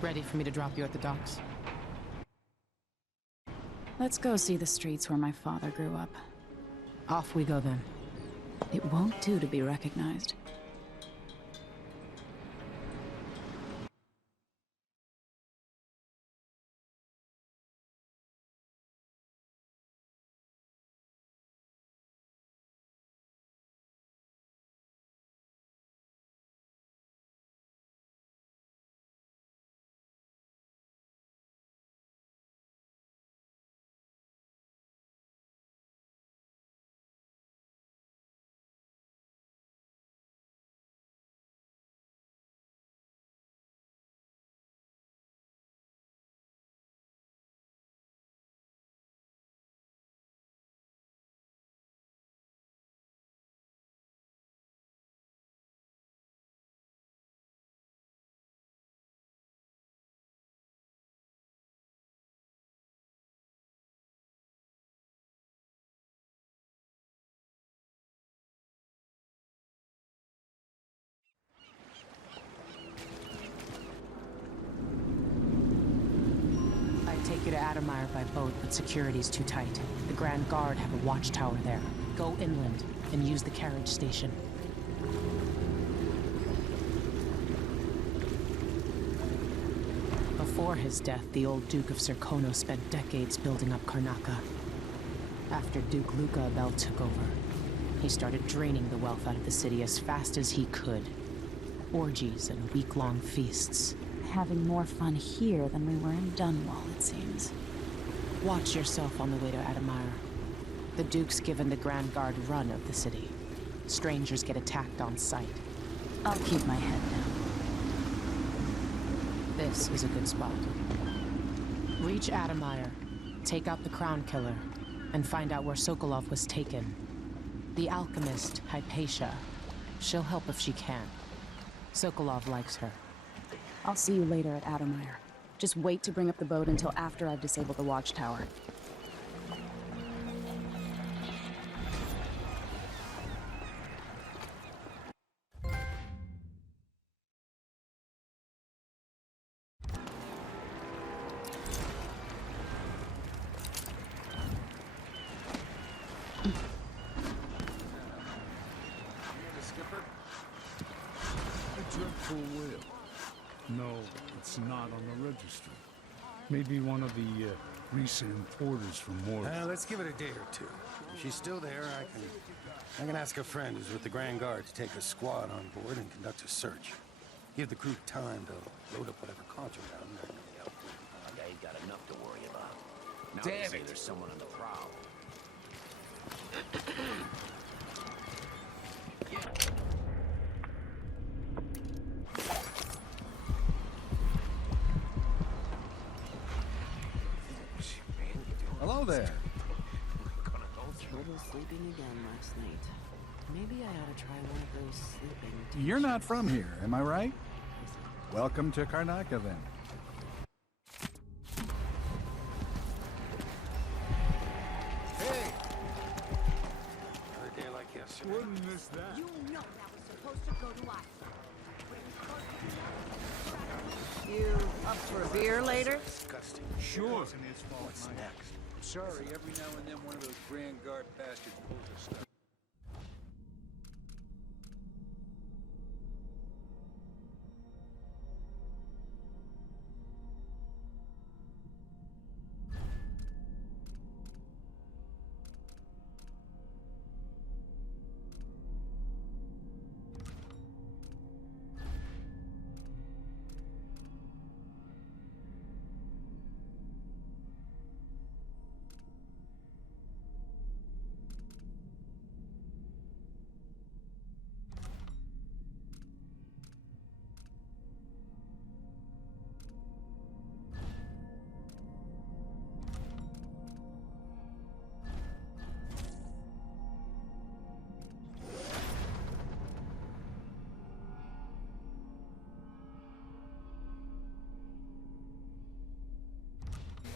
Ready for me to drop you at the docks? Let's go see the streets where my father grew up. Off we go then. It won't do to be recognized. Take you to Addermeyer by boat, but security's too tight. The Grand Guard have a watchtower there. Go inland and use the carriage station. Before his death, the old Duke of Serkonos spent decades building up Karnaca. After Duke Luca Abel took over, he started draining the wealth out of the city as fast as he could. Orgies and week-long feasts. Having more fun here than we were in Dunwall, it seems. Watch yourself on the way to Addermeyer. The Duke's given the Grand Guard run of the city. Strangers get attacked on sight. I'll keep my head down. This is a good spot. Reach Addermeyer, take out the Crown Killer, and find out where Sokolov was taken. The alchemist, Hypatia. She'll help if she can. Sokolov likes her. I'll see you later at Addermeyer. Just wait to bring up the boat until after I've disabled the watchtower. No, it's not on the registry. Maybe one of the recent importers from Morley. Let's give it a day or two. If she's still there, I can ask a friend who's with the Grand Guard to take a squad on board and conduct a search. Give the crew time to load up whatever contraband they're going to be out. Yeah, he's got enough to worry about. Now they say there's someone on the prowl. Hello there. Trouble sleeping again last night. Maybe I ought to try one of those sleeping. You're not from here, am I right? Welcome to Karnaca, then. Hey! Another day like yesterday. Wouldn't miss that. You know that was supposed to go to us. You up for a beer later? Disgusting. Sure. What's next? Sorry, every now and then one of those Grand Guard bastards pulls a stunt.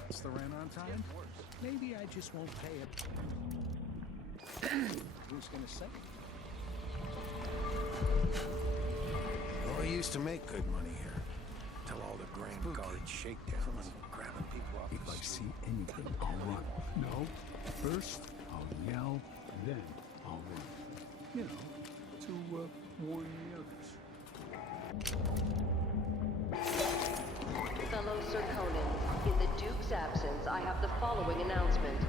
That's the rent on time? Maybe I just won't pay it. Who's gonna say? Well, I used to make good money here. Till all the Grand Guard shakedowns. Grabbing people off If the I street. see anything, I'll run. No, first I'll yell, then I'll run. You know, to warn the others. Fellow Sir Conan, in the Duke's absence, I have the following announcement.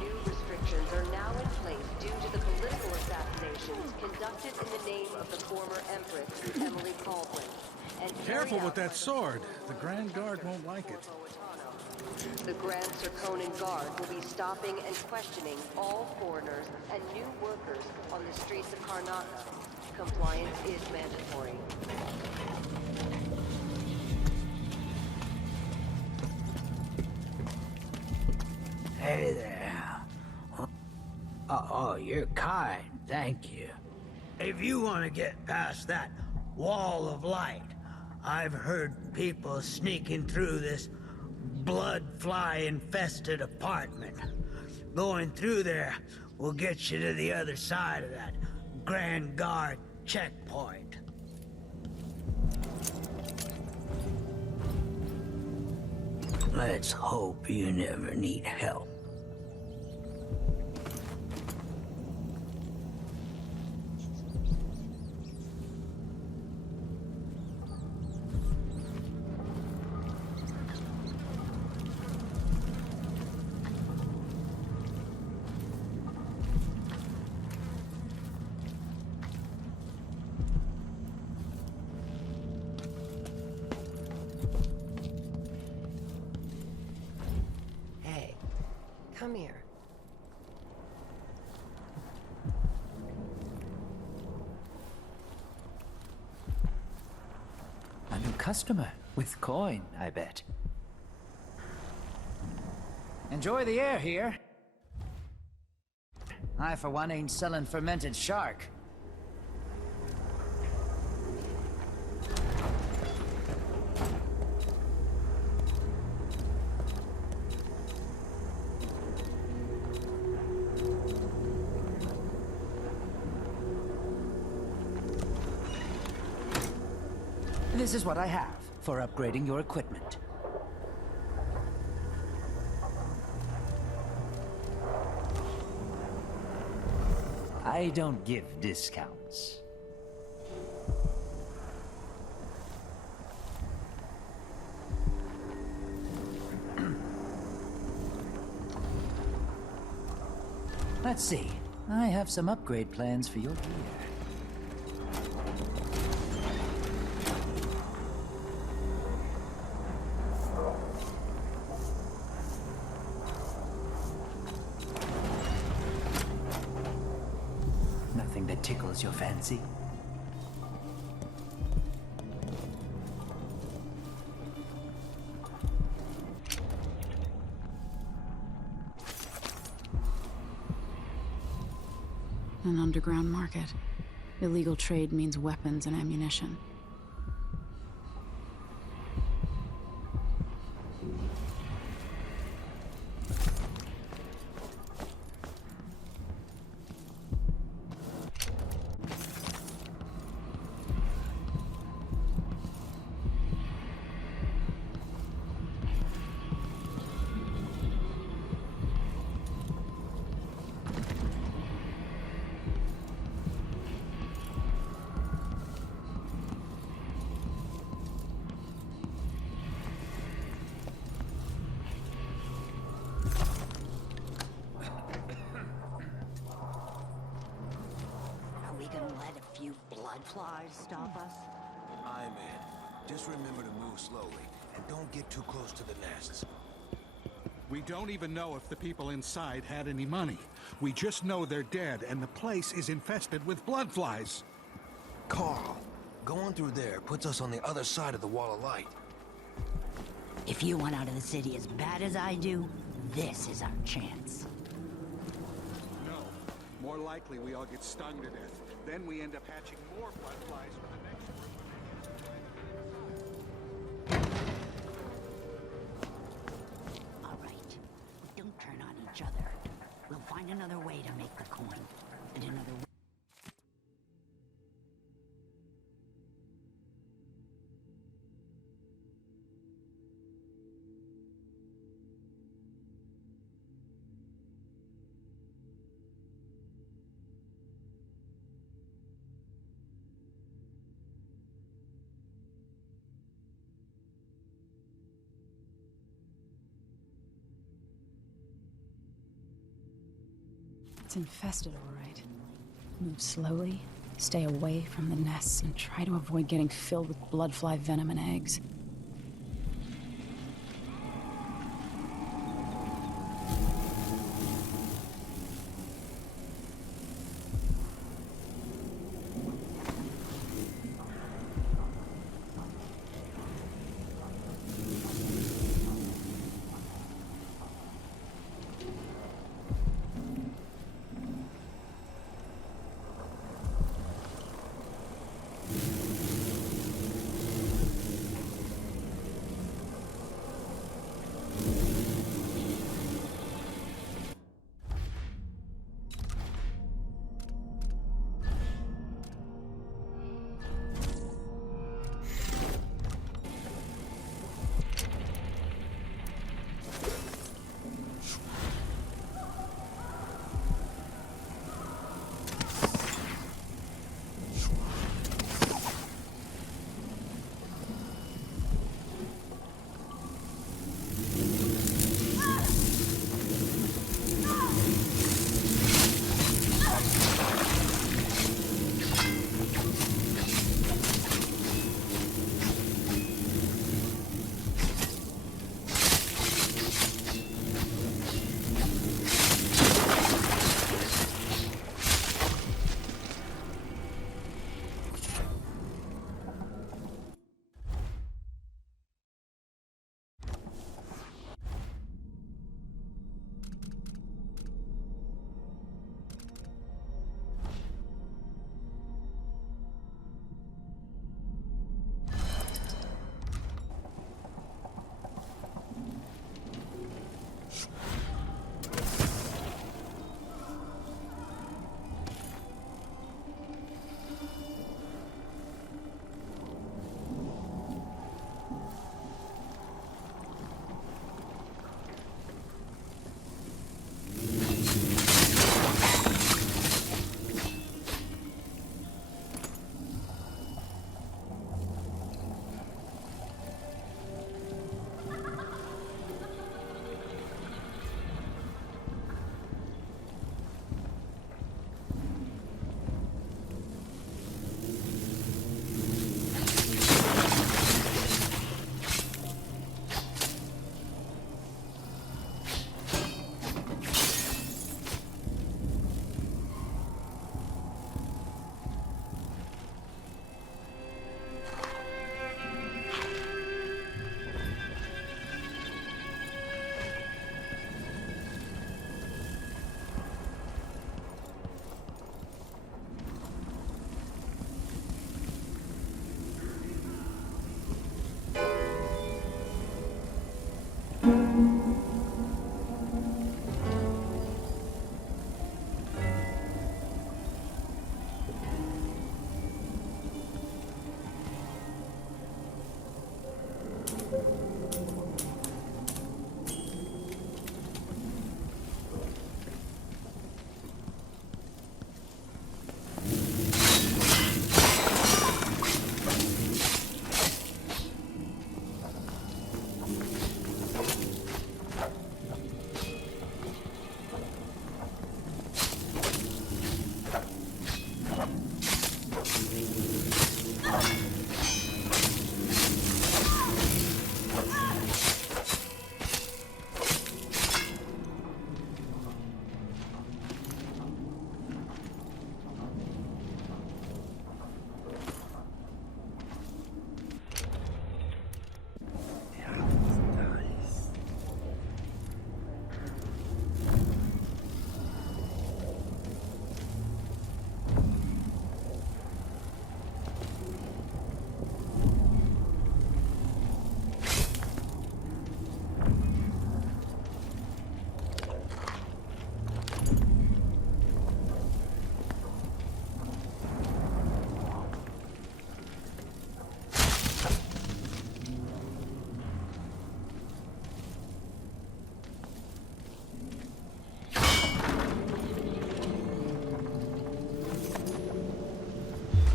New restrictions are now in place due to the political assassinations conducted in the name of the former Empress, Emily Caldwin. And Careful carried with out that sword. The Grand Guard won't like it. The Grand Sir Conan Guard will be stopping and questioning all foreigners and new workers on the streets of Karnaca. Compliance is mandatory. Hey there. Oh, you're kind. Thank you. If you want to get past that wall of light, I've heard people sneaking through this blood fly-infested apartment. Going through there will get you to the other side of that Grand Guard checkpoint. Let's hope you never need help. Come here. A new customer with coin, I bet. Enjoy the air here. I, for one, ain't selling fermented shark. This is what I have for upgrading your equipment. I don't give discounts. Let's see. I have some upgrade plans for your gear. tickles your fancy? An underground market. Illegal trade means weapons and ammunition. Flies stop us? Aye, man. Just remember to move slowly, and don't get too close to the nests. We don't even know if the people inside had any money. We just know they're dead, and the place is infested with blood flies. Carl, going through there puts us on the other side of the wall of light. If you want out of the city as bad as I do, this is our chance. No. More likely we all get stung to death. Then we end up hatching more blood flies for the next group. All right. Don't turn on each other. We'll find another way to make the coin. And another way. It's infested, all right. Move slowly, stay away from the nests, and try to avoid getting filled with bloodfly venom and eggs.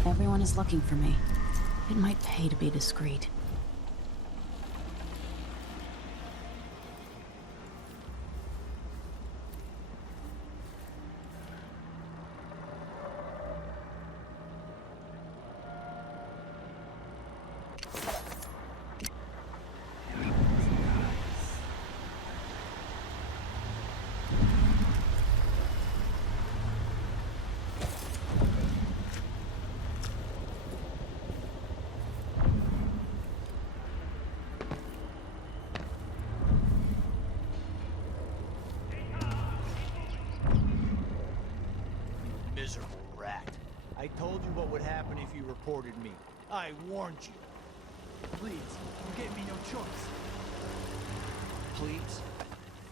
Everyone is looking for me. It might pay to be discreet. Miserable rat. I told you what would happen if you reported me. I warned you. Please, you gave me no choice. Please?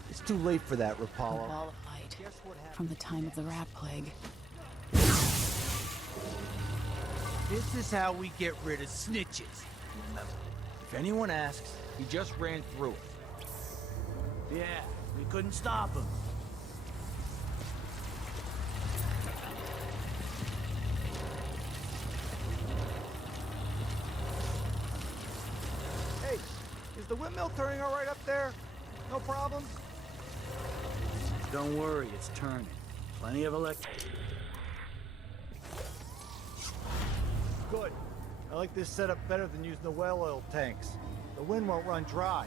It's too late for that, Rapallo. Qualified from the time of the rat plague. This is how we get rid of snitches. If anyone asks, he just ran through it. Yeah, we couldn't stop him. Hey, is the windmill turning all right up there? No problems? Don't worry, it's turning. Plenty of electric. Good. I like this setup better than using the well oil tanks. The wind won't run dry.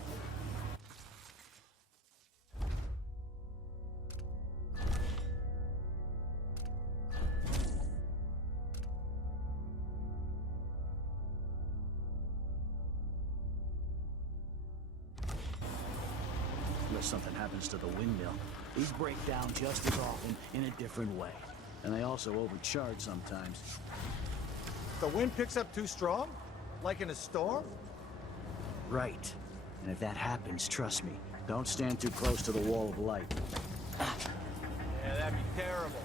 Unless something happens to the windmill, these break down just as often in a different way. And they also overcharge sometimes. The wind picks up too strong? Like in a storm? Right. And if that happens, trust me, don't stand too close to the wall of light. Yeah, that'd be terrible.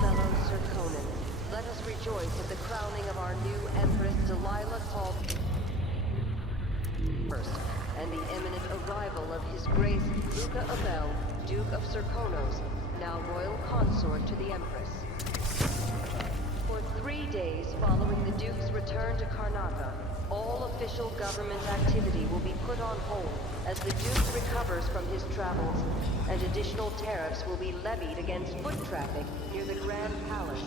Fellow Serkonans, let us rejoice at the crowning of our new Empress Delilah called first, and the imminent arrival of His Grace Luca Abel, Duke of Serkonos, now Royal Consort to the Empress. For 3 days following the Duke's return to Karnaca, all official government activity will be put on hold as the Duke recovers from his travels, and additional tariffs will be levied against foot traffic near the Grand Palace.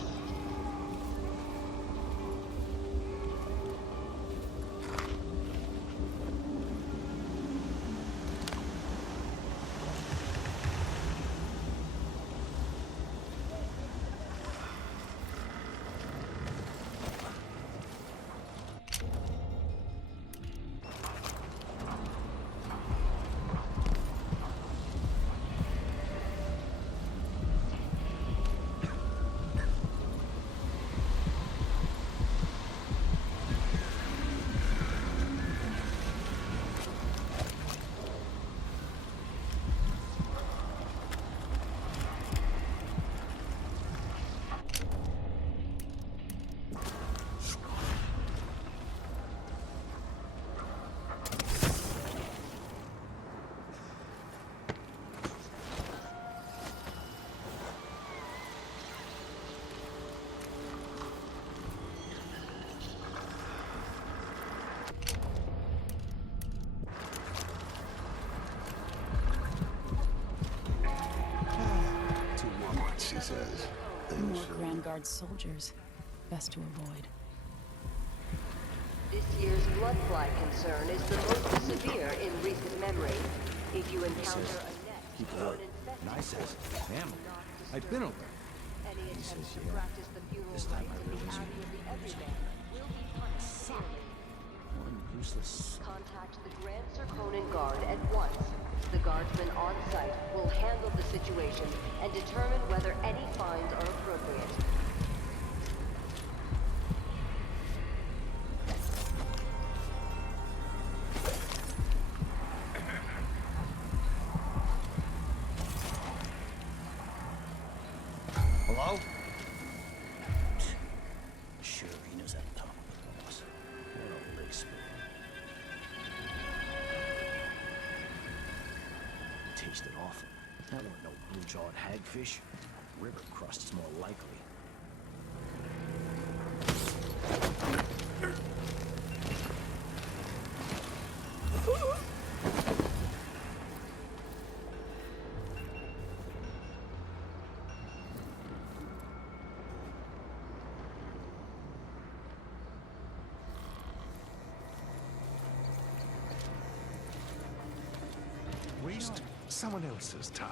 More Grand Guard soldiers. Best to avoid. This year's bloodfly concern is the most severe in recent memory. If you encounter a Keep it net or up. an infested And I says, family. I've been over there. any He attempt says, to yeah. practice the funeral This time rites I in the realize abbey of the everyman will be punished severely. One useless. Contact the Grand Circonan Guard at once. The guardsmen on site will handle the situation and determine whether any fines are appropriate. Hello? Sure, he knows how to talk with the boss. What a lick spit. Tasted awful. That weren't no blue-jawed hagfish. River crust is more likely. Waste someone else's time.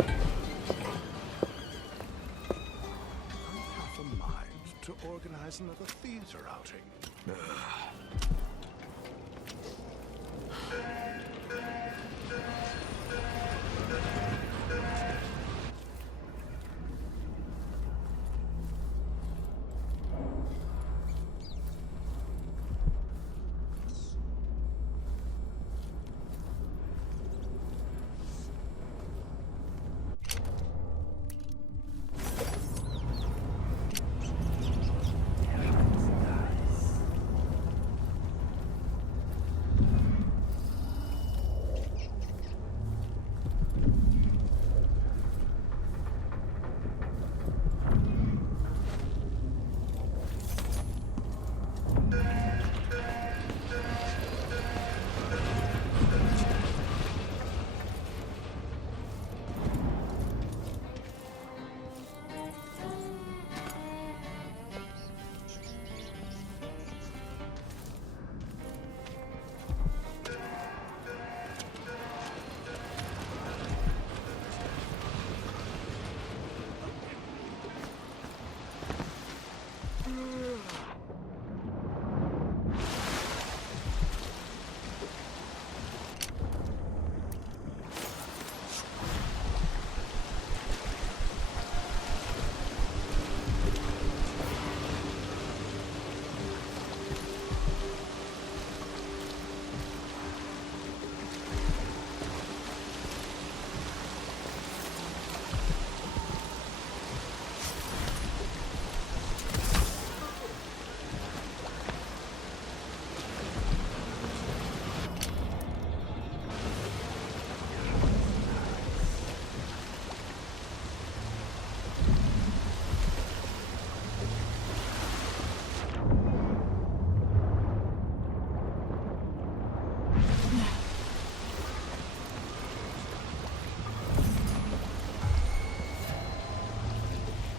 I'm half a mind to organize another theater outing.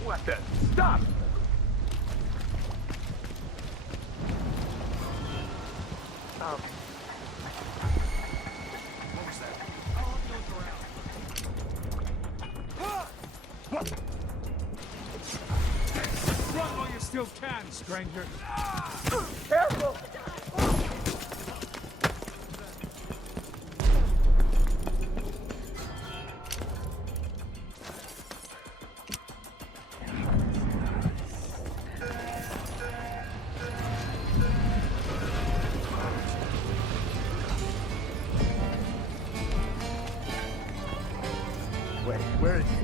What the? Stop! What was that? I'll help you look around. What? Run while you still can, stranger. Careful! Wait, where is he?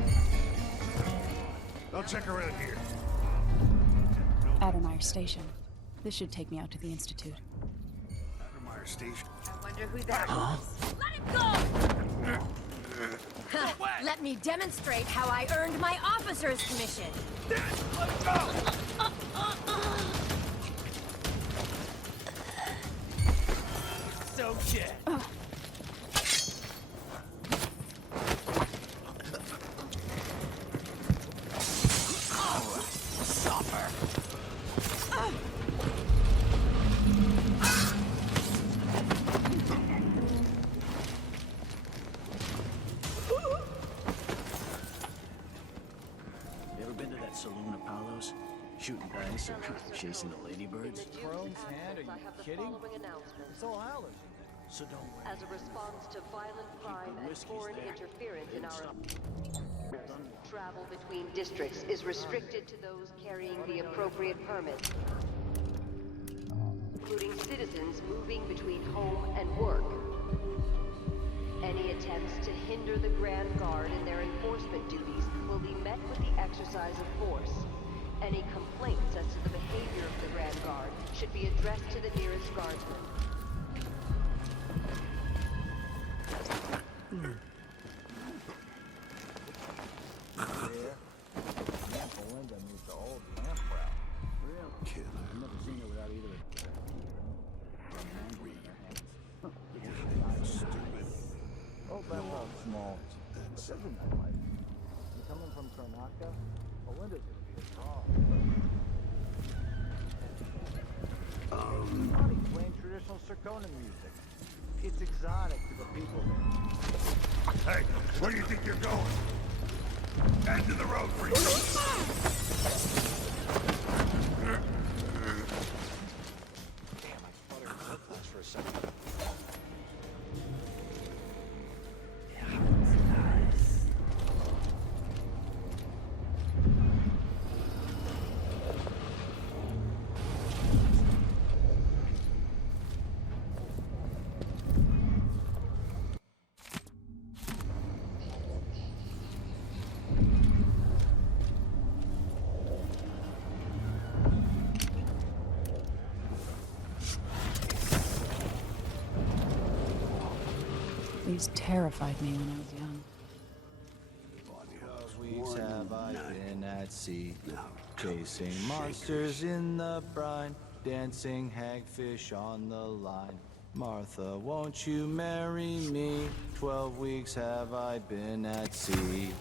I'll check around here. Addermeyer Station. This should take me out to the Institute. Addermeyer Station. I wonder who that Huh? was. Let him go! Let me demonstrate how I earned my officer's commission. Let's go! So dead. that saloon Apollo's? Shooting dice or chasing the ladybirds? Chrome's hand? Are you kidding? It's all Howlers. So don't worry. As a response to violent crime and foreign interference in our travel between districts is restricted to those carrying the appropriate permit, including citizens moving between home and work. Any attempts to hinder the Grand Guard in their enforcement duties will be met with the exercise of force. Any complaints as to the behavior of the Grand Guard should be addressed to the nearest guardsman. Belinda moved the old lamp route. Really? Killer. I've never seen her without either Stupid. Oh, that's not small. This isn't that life. You coming from Karnataka? Belinda's gonna be a draw. Johnny's playing traditional Serkonan music. It's exotic to the people there. Hey, where do you think you're going? End of the road for you. Damn, I thought it was her class for a second. These terrified me when I was young. 12 weeks have I been at sea, chasing monsters in the brine, dancing hagfish on the line. Martha, won't you marry me? 12 weeks have I been at sea.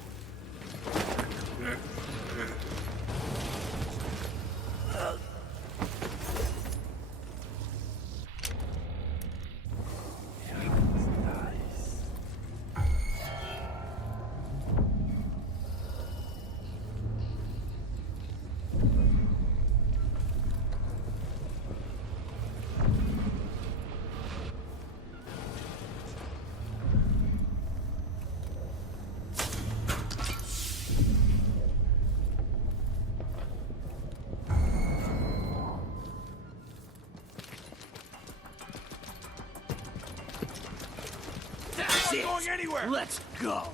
Going anywhere. Let's go.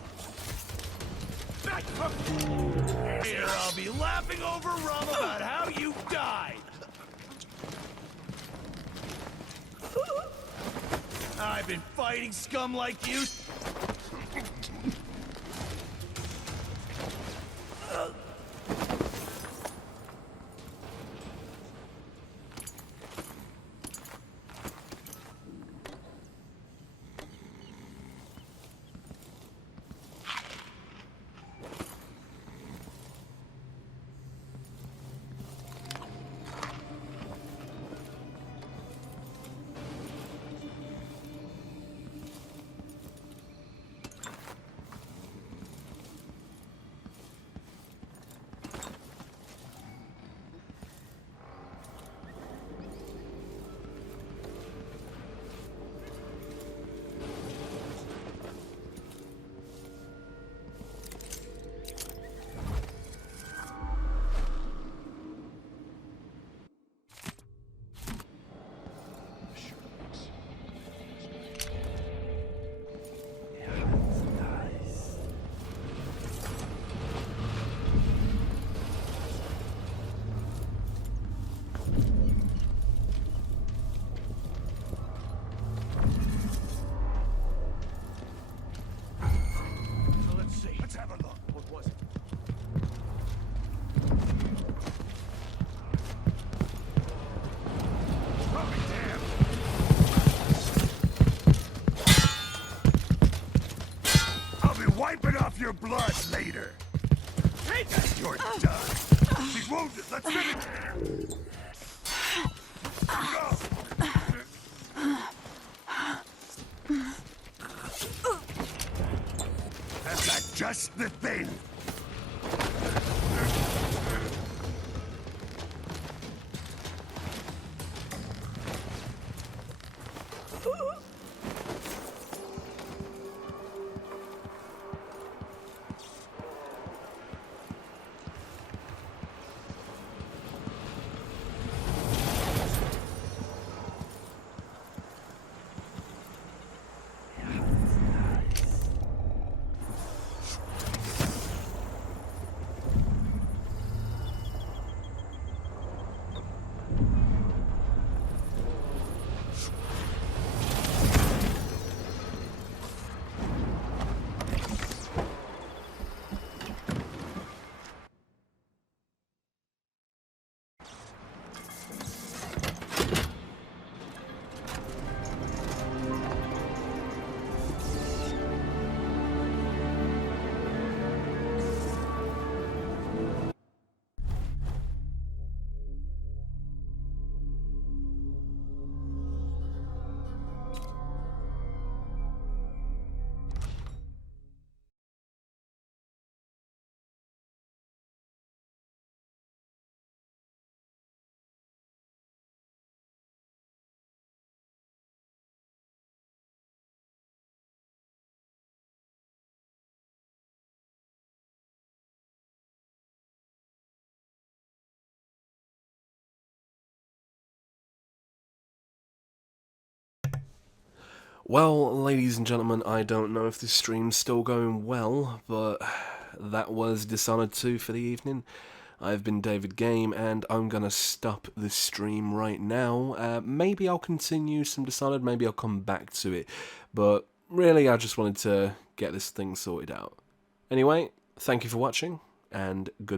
Here I'll be laughing over rum about how you died. I've been fighting scum like you. Wiping off your blood later. Hey, you're done. She's wounded. Let's finish. Go. That's not just the thing. Well, ladies and gentlemen, I don't know if this stream's still going well, but that was Dishonored 2 for the evening. I've been David Game, and I'm going to stop the stream right now. Maybe I'll continue some Dishonored, maybe I'll come back to it, but really I just wanted to get this thing sorted out. Anyway, thank you for watching, and goodbye.